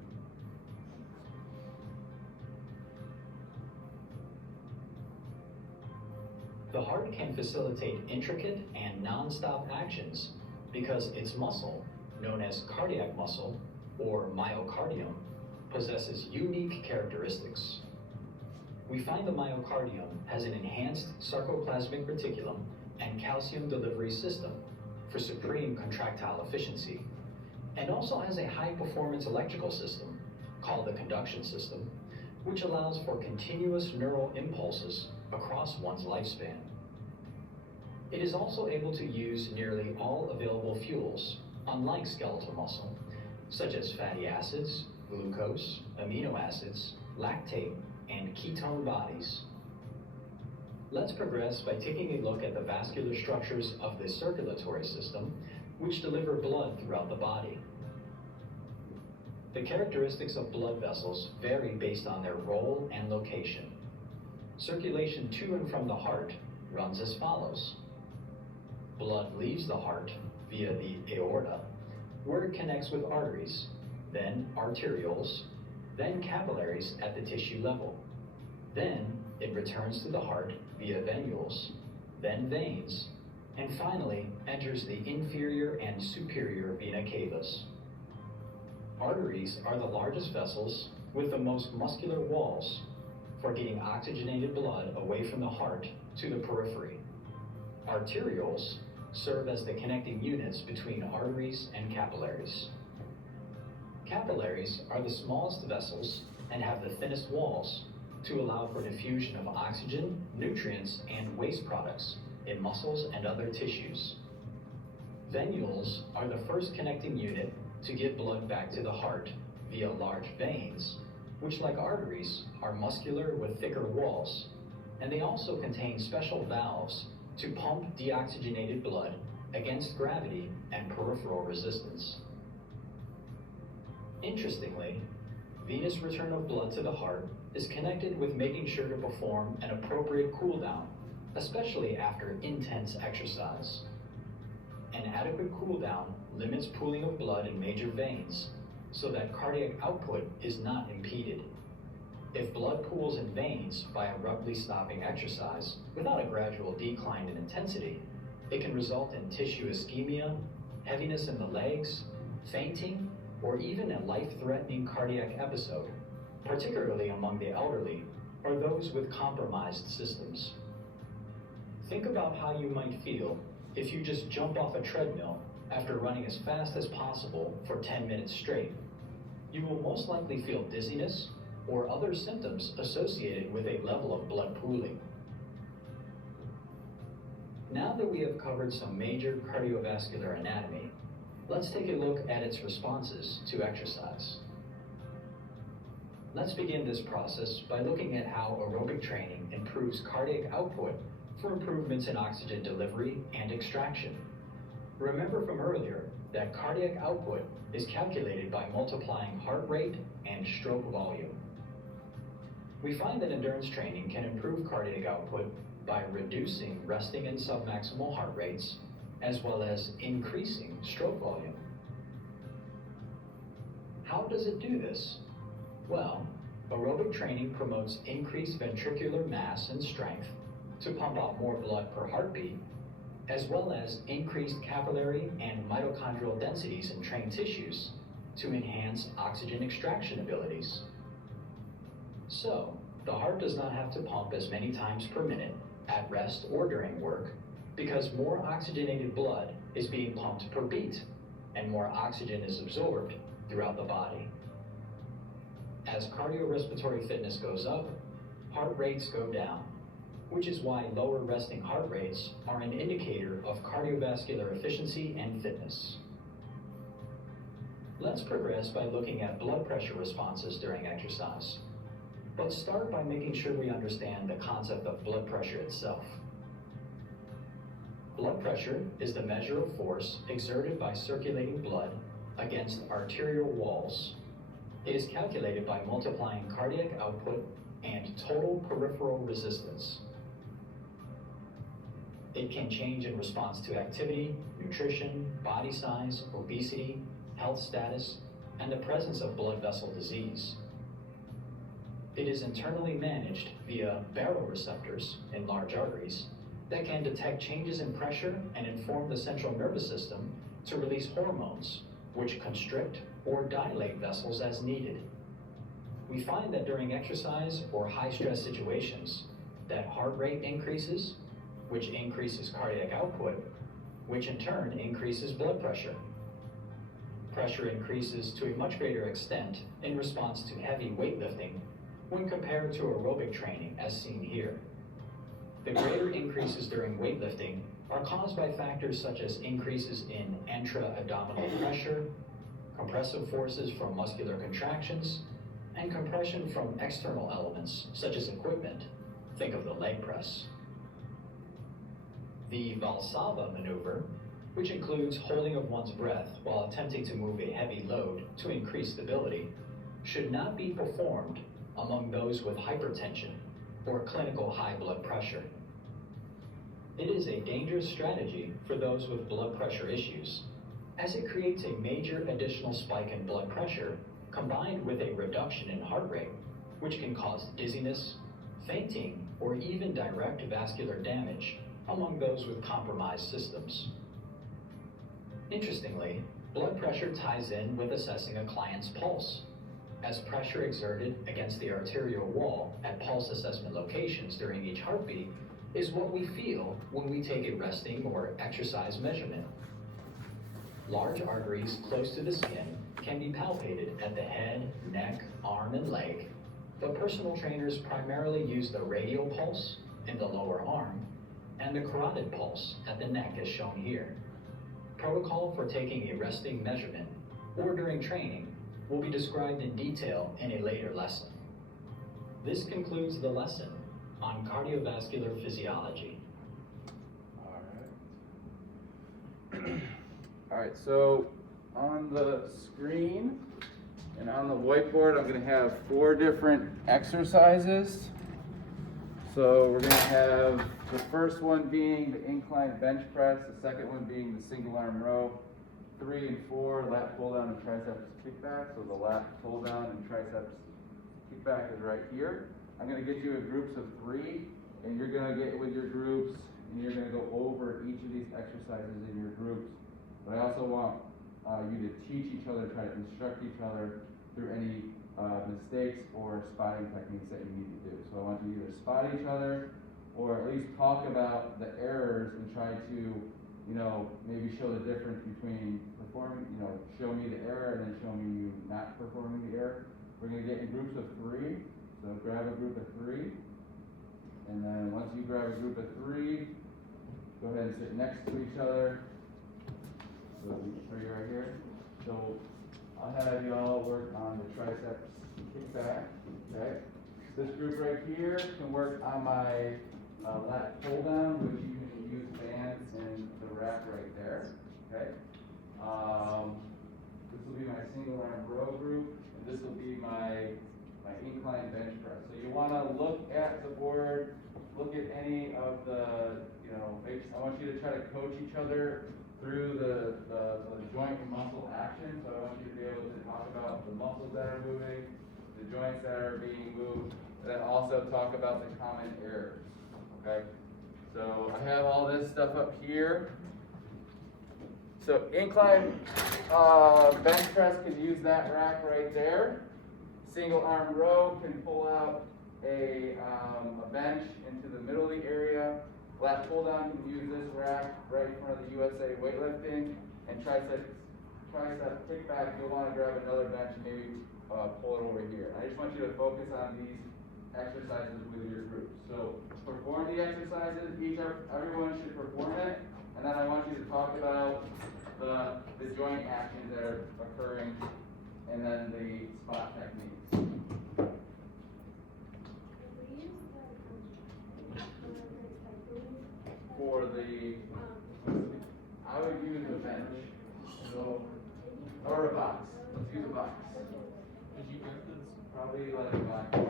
The heart can facilitate intricate and non-stop actions because its muscle, known as cardiac muscle or myocardium, possesses unique characteristics. We find the myocardium has an enhanced sarcoplasmic reticulum and calcium delivery system for supreme contractile efficiency, and also has a high-performance electrical system called the conduction system, which allows for continuous neural impulses across one's lifespan. It is also able to use nearly all available fuels, unlike skeletal muscle, such as fatty acids, glucose, amino acids, lactate, and ketone bodies. Let's progress by taking a look at the vascular structures of the circulatory system, which deliver blood throughout the body. The characteristics of blood vessels vary based on their role and location. Circulation to and from the heart runs as follows. Blood leaves the heart via the aorta, where it connects with arteries, then arterioles, then capillaries at the tissue level. Then it returns to the heart via venules, then veins, and finally enters the inferior and superior vena cavas. Arteries are the largest vessels with the most muscular walls for getting oxygenated blood away from the heart to the periphery. Arterioles serve as the connecting units between arteries and capillaries. Capillaries are the smallest vessels and have the thinnest walls to allow for diffusion of oxygen, nutrients, and waste products in muscles and other tissues. Venules are the first connecting unit to get blood back to the heart via large veins, which, like arteries, are muscular with thicker walls, and they also contain special valves to pump deoxygenated blood against gravity and peripheral resistance. Interestingly, venous return of blood to the heart is connected with making sure to perform an appropriate cool down, especially after intense exercise. An adequate cool down limits pooling of blood in major veins so that cardiac output is not impeded. If blood pools in veins by abruptly stopping exercise without a gradual decline in intensity, it can result in tissue ischemia, heaviness in the legs, fainting, or even a life-threatening cardiac episode, particularly among the elderly or those with compromised systems. Think about how you might feel if you just jump off a treadmill after running as fast as possible for 10 minutes straight. You will most likely feel dizziness or other symptoms associated with a level of blood pooling. Now that we have covered some major cardiovascular anatomy, let's take a look at its responses to exercise. Let's begin this process by looking at how aerobic training improves cardiac output for improvements in oxygen delivery and extraction. Remember from earlier that cardiac output is calculated by multiplying heart rate and stroke volume. We find that endurance training can improve cardiac output by reducing resting and submaximal heart rates, as well as increasing stroke volume. How does it do this? Well, aerobic training promotes increased ventricular mass and strength to pump out more blood per heartbeat, as well as increased capillary and mitochondrial densities in trained tissues to enhance oxygen extraction abilities. So, the heart does not have to pump as many times per minute at rest or during work because more oxygenated blood is being pumped per beat and more oxygen is absorbed throughout the body. As cardiorespiratory fitness goes up, heart rates go down, which is why lower resting heart rates are an indicator of cardiovascular efficiency and fitness. Let's progress by looking at blood pressure responses during exercise. Let's start by making sure we understand the concept of blood pressure itself. Blood pressure is the measure of force exerted by circulating blood against arterial walls. It is calculated by multiplying cardiac output and total peripheral resistance. It can change in response to activity, nutrition, body size, obesity, health status, and the presence of blood vessel disease. It is internally managed via baroreceptors in large arteries that can detect changes in pressure and inform the central nervous system to release hormones, which constrict or dilate vessels as needed. We find that during exercise or high-stress situations, that heart rate increases, which increases cardiac output, which in turn increases blood pressure. Pressure increases to a much greater extent in response to heavy weightlifting when compared to aerobic training as seen here. The greater increases during weightlifting are caused by factors such as increases in intra-abdominal pressure, compressive forces from muscular contractions, and compression from external elements such as equipment. Think of the leg press. The Valsalva maneuver, which includes holding of one's breath while attempting to move a heavy load to increase stability, should not be performed among those with hypertension or clinical high blood pressure. It is a dangerous strategy for those with blood pressure issues, as it creates a major additional spike in blood pressure combined with a reduction in heart rate, which can cause dizziness, fainting, or even direct vascular damage among those with compromised systems. Interestingly, blood pressure ties in with assessing a client's pulse, as pressure exerted against the arterial wall at pulse assessment locations during each heartbeat is what we feel when we take a resting or exercise measurement. Large arteries close to the skin can be palpated at the head, neck, arm, and leg, but personal trainers primarily use the radial pulse in the lower arm and the carotid pulse at the neck as shown here. Protocol for taking a resting measurement or during training will be described in detail in a later lesson. This concludes the lesson on cardiovascular physiology. All right, so on the screen and on the whiteboard, I'm gonna have 4 different exercises. So we're gonna have the first one being the incline bench press, the second one being the single arm row, 3 and 4, lat pull down and triceps kickback. So the lat pull down and triceps kickback is right here. I'm gonna get you in groups of 3, and you're gonna get with your groups, and you're gonna go over each of these exercises in your groups. But I also want you to teach each other, try to instruct each other through any mistakes or spotting techniques that you need to do. So I want you to either spot each other or at least talk about the errors and try to, maybe show the difference between performing, show me the error and then show me you not performing the error. We're going to get in groups of 3. So grab a group of 3. And then once you grab a group of 3, go ahead and sit next to each other. So are you right here? So I'll have you all work on the triceps kickback, okay? This group right here can work on my lat pull down, which you can use bands and the rack right there, okay? This will be my single arm row group, and this will be my incline bench press. So you want to look at the board, look at any of the, I want you to try to coach each other through the joint and muscle action. So I want you to be able to talk about the muscles that are moving, the joints that are being moved, and then also talk about the common errors, okay? So I have all this stuff up here. So incline bench press can use that rack right there. Single arm row can pull out a bench into the middle of the area. Lat pull down can use this rack right in front of the USA weightlifting. And tricep kickback, you'll want to grab another bench and maybe pull it over here. I just want you to focus on these exercises with your group. So perform the exercises, everyone should perform it, and then I want you to talk about the joint actions that are occurring, and then the spot techniques. For the, I would use a bench, so, or a box. Did you rent this? Probably like a black box.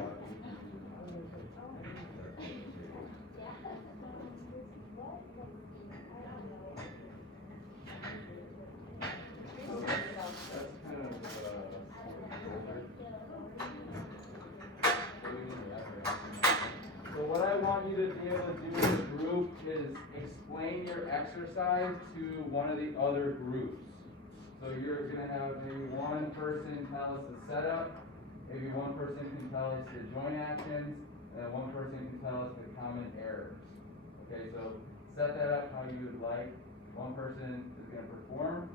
So what I want you to be able to do in the group is explain your exercise to one of the other groups. So you're gonna have maybe one person tell us the setup, maybe one person can tell us the joint actions, and then one person can tell us the common errors. Okay, so set that up how you would like. One person is gonna perform,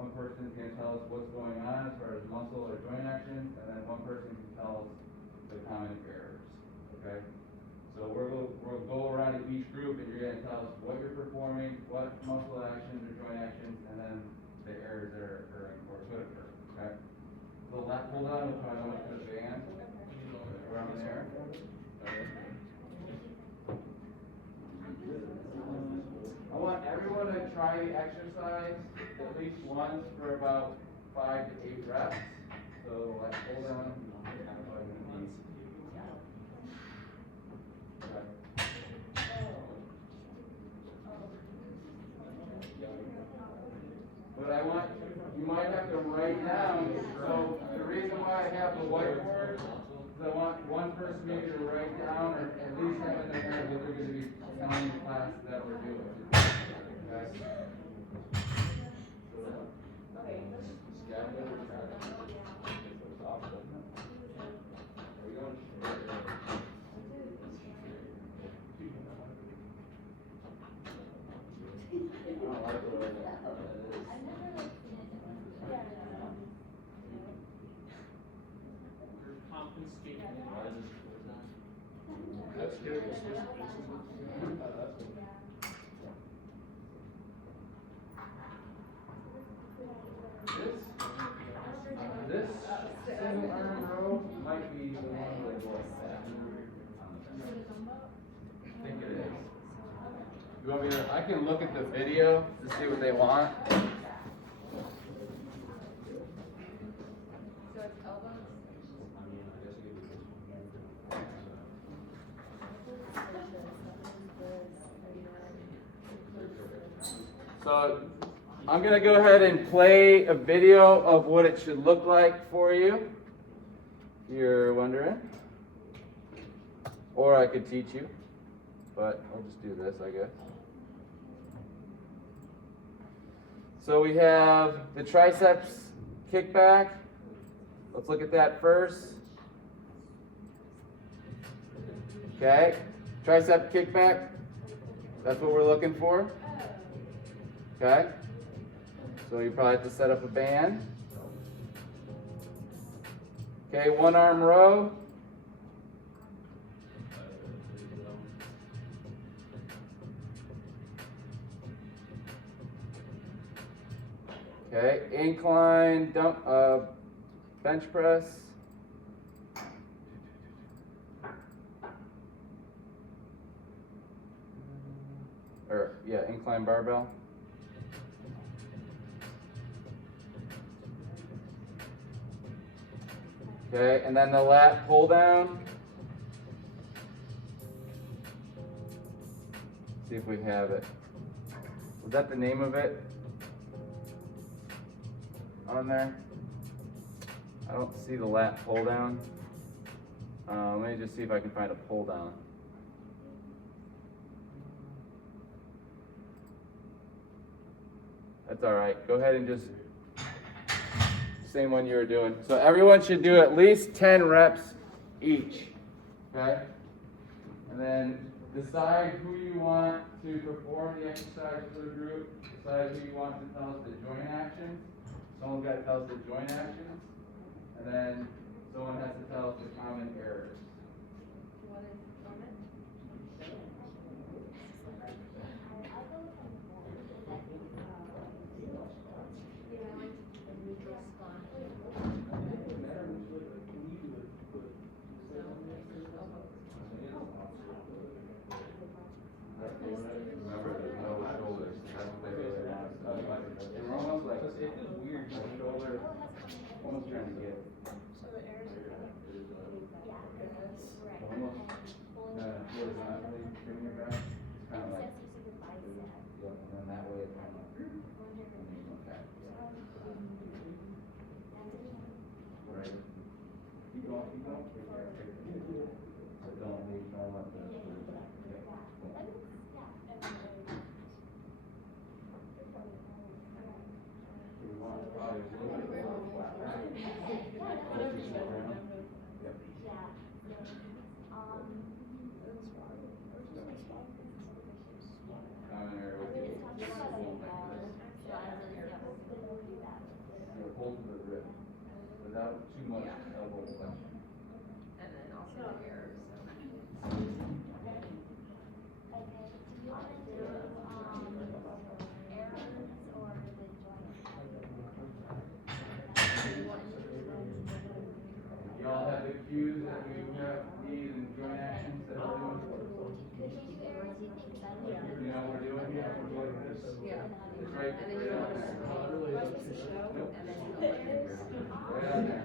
one person is gonna tell us what's going on as far as muscle or joint actions, and then one person can tell us the common errors. Okay? So we'll go around to each group and you're going to tell us what you're performing, what muscle actions or joint actions, and then the errors that are occurring or could occur. Okay? So left pull down, we'll try to put a band around there. I want everyone to try the exercise at least once for about 5 to 8 reps. So left pull down. But I want, you might have to write down, so the reason why I have the whiteboard is I want one person maybe to write down or at least have in their head what they're going to be telling the class that we're doing. Okay? That's good. This single arm row might be the one that will I think it is. You want me to, I can look at the video to see what they want. So I'm going to go ahead and play a video of what it should look like for you, if you're wondering. Or I could teach you, but I'll just do this, I guess. So we have the triceps kickback. Let's look at that first. Okay, tricep kickback. That's what we're looking for. Okay, so you probably have to set up a band. Okay, one arm row. Okay, incline dump, bench press. Or, yeah, incline barbell. Okay, and then the lat pull down. See if we have it. Was that the name of it on there? I don't see the lat pull down. Let me just see if I can find a pull down. That's all right. Go ahead and just same one you were doing. So everyone should do at least 10 reps each. Okay? And then decide who you want to perform the exercise for the group. Decide who you want to tell us the joint actions. Someone's got to tell us the joint actions. And then someone has to tell us the common errors. Remember, there's no shoulders. That's what they really want. We're almost like, it is weird, shoulder, almost trying to get get So the air is almost horizontally bring your back. It's kind of like, yep, and then that way it kind of. Okay. Right. Keep going, keep going. So don't leave, don't let the. We want probably a little bit more flat, right? Yep. Common area would be. You're holding the rib without too much elbow flexion. And then also the errors. You all have the cues that we have need and joint actions that we're doing. You know what we're doing here? We're doing this. Yeah. It's right, And then right you on want there. Nope. And then Right on there.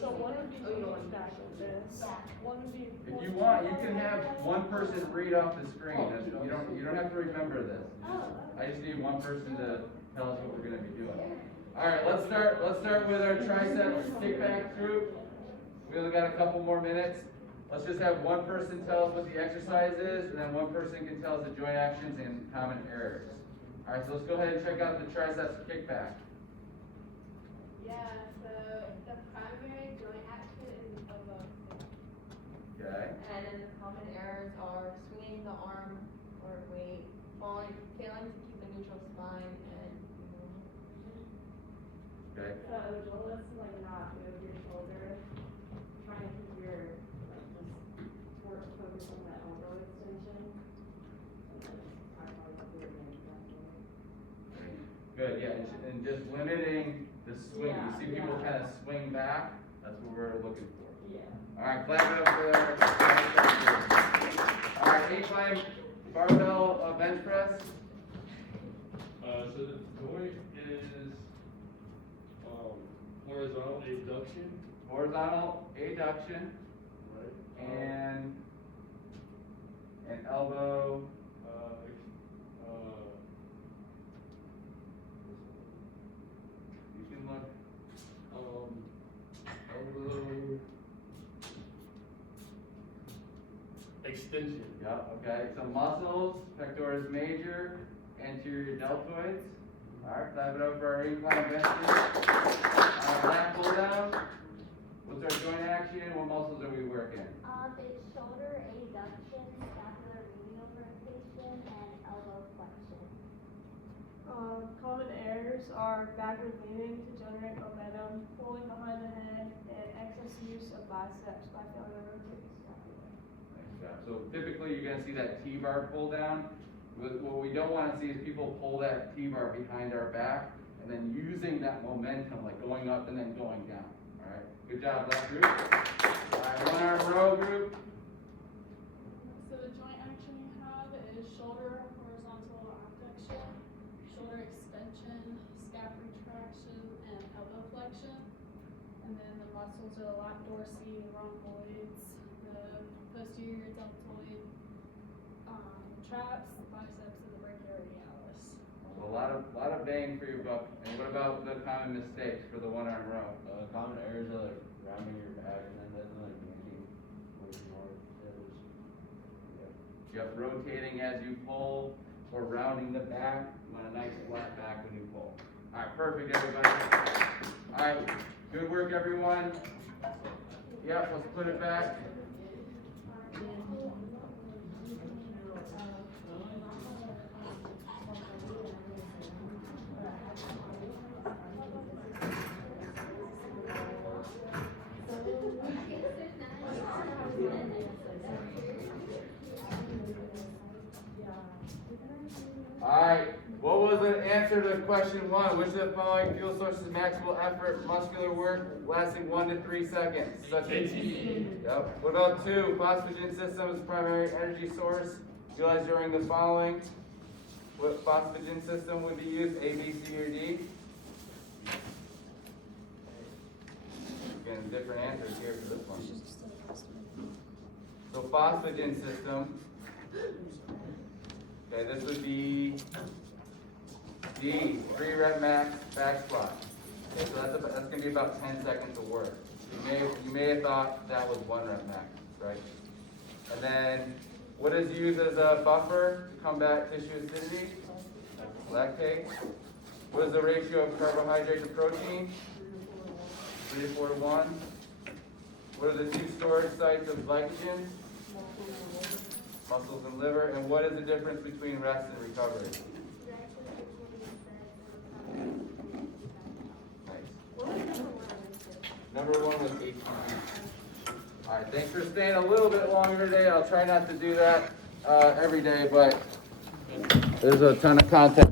So one would be going back like this. One would be. If you want, you can have one person read off the screen. You don't have to remember this. I just need one person to tell us what we're gonna be doing. All right, let's start with our triceps kickback group. We only got a couple more minutes. Let's just have one person tell us what the exercise is, and then one person can tell us the joint actions and common errors. All right, so let's go ahead and check out the triceps kickback. Yeah, so the primary joint action is elbow. Okay. And then the common errors are swinging the arm or weight, failing to keep a neutral spine, and Okay. So the goal is to like not move your shoulder, trying to keep your like just work focus on that elbow extension. Good, yeah, and just limiting the swing. You see people kind of swing back, that's what we're looking for. Yeah. All right, clap it up for our triceps group. All right, incline barbell bench press. So the joint is, horizontal abduction, Horizontal adduction right? and elbow. You can look. Elbow extension. Yeah, okay. So muscles, pectoris major, anterior deltoids. All right, clap it up for our incline benches. Lat pull down. What's our joint action? What muscles are we working? It's shoulder abduction, scapular medial rotation, and elbow flexion. Common errors are backward leaning to generate momentum, pulling behind the head, and excess use of biceps by failing to rotate the scapula. Nice job. So typically you're gonna see that T-bar pull down. What we don't wanna see is people pull that T-bar behind our back and then using that momentum, like going up and then going down. All right, good job, left group. All right, one arm row group. So the joint action you have is shoulder horizontal abduction, shoulder extension, scap retraction, and elbow flexion. And then the muscles are the lat dorsi, rhomboids, the posterior deltoid, traps, the biceps, and the brachioradialis. A lot of bang for your buck. And what about the common mistakes for the one arm row? Common errors are like rounding your back and then like making working hard. Yep, rotating as you pull or rounding the back. You want a nice flat back when you pull. All right, perfect, everybody. All right, good work, everyone. Yep, let's put it back. Alright, what was the answer to question 1? Which of the following fuel sources maximal effort muscular work lasting 1 to 3 seconds? Such as Yep. What about 2? Phosphagen system is primary energy source utilized during the following. What phosphagen system would be used? A, B, C, or D? and different answers here for this one. So phosphagen system. Okay, this would be D, 3 rep max back squat. Okay, so that's gonna be about 10 seconds of work. You may have thought that was 1 rep max, right? And then, what is used as a buffer to combat tissue acidity? Lactate. What is the ratio of carbohydrate to protein? 3 to 4 to 1. What are the 2 storage sites of glycogen? Muscles and liver. And what is the difference between rest and recovery? Nice. Number 1 was HFE. Alright, thanks for staying a little bit longer today. I'll try not to do that every day, but there's a ton of content.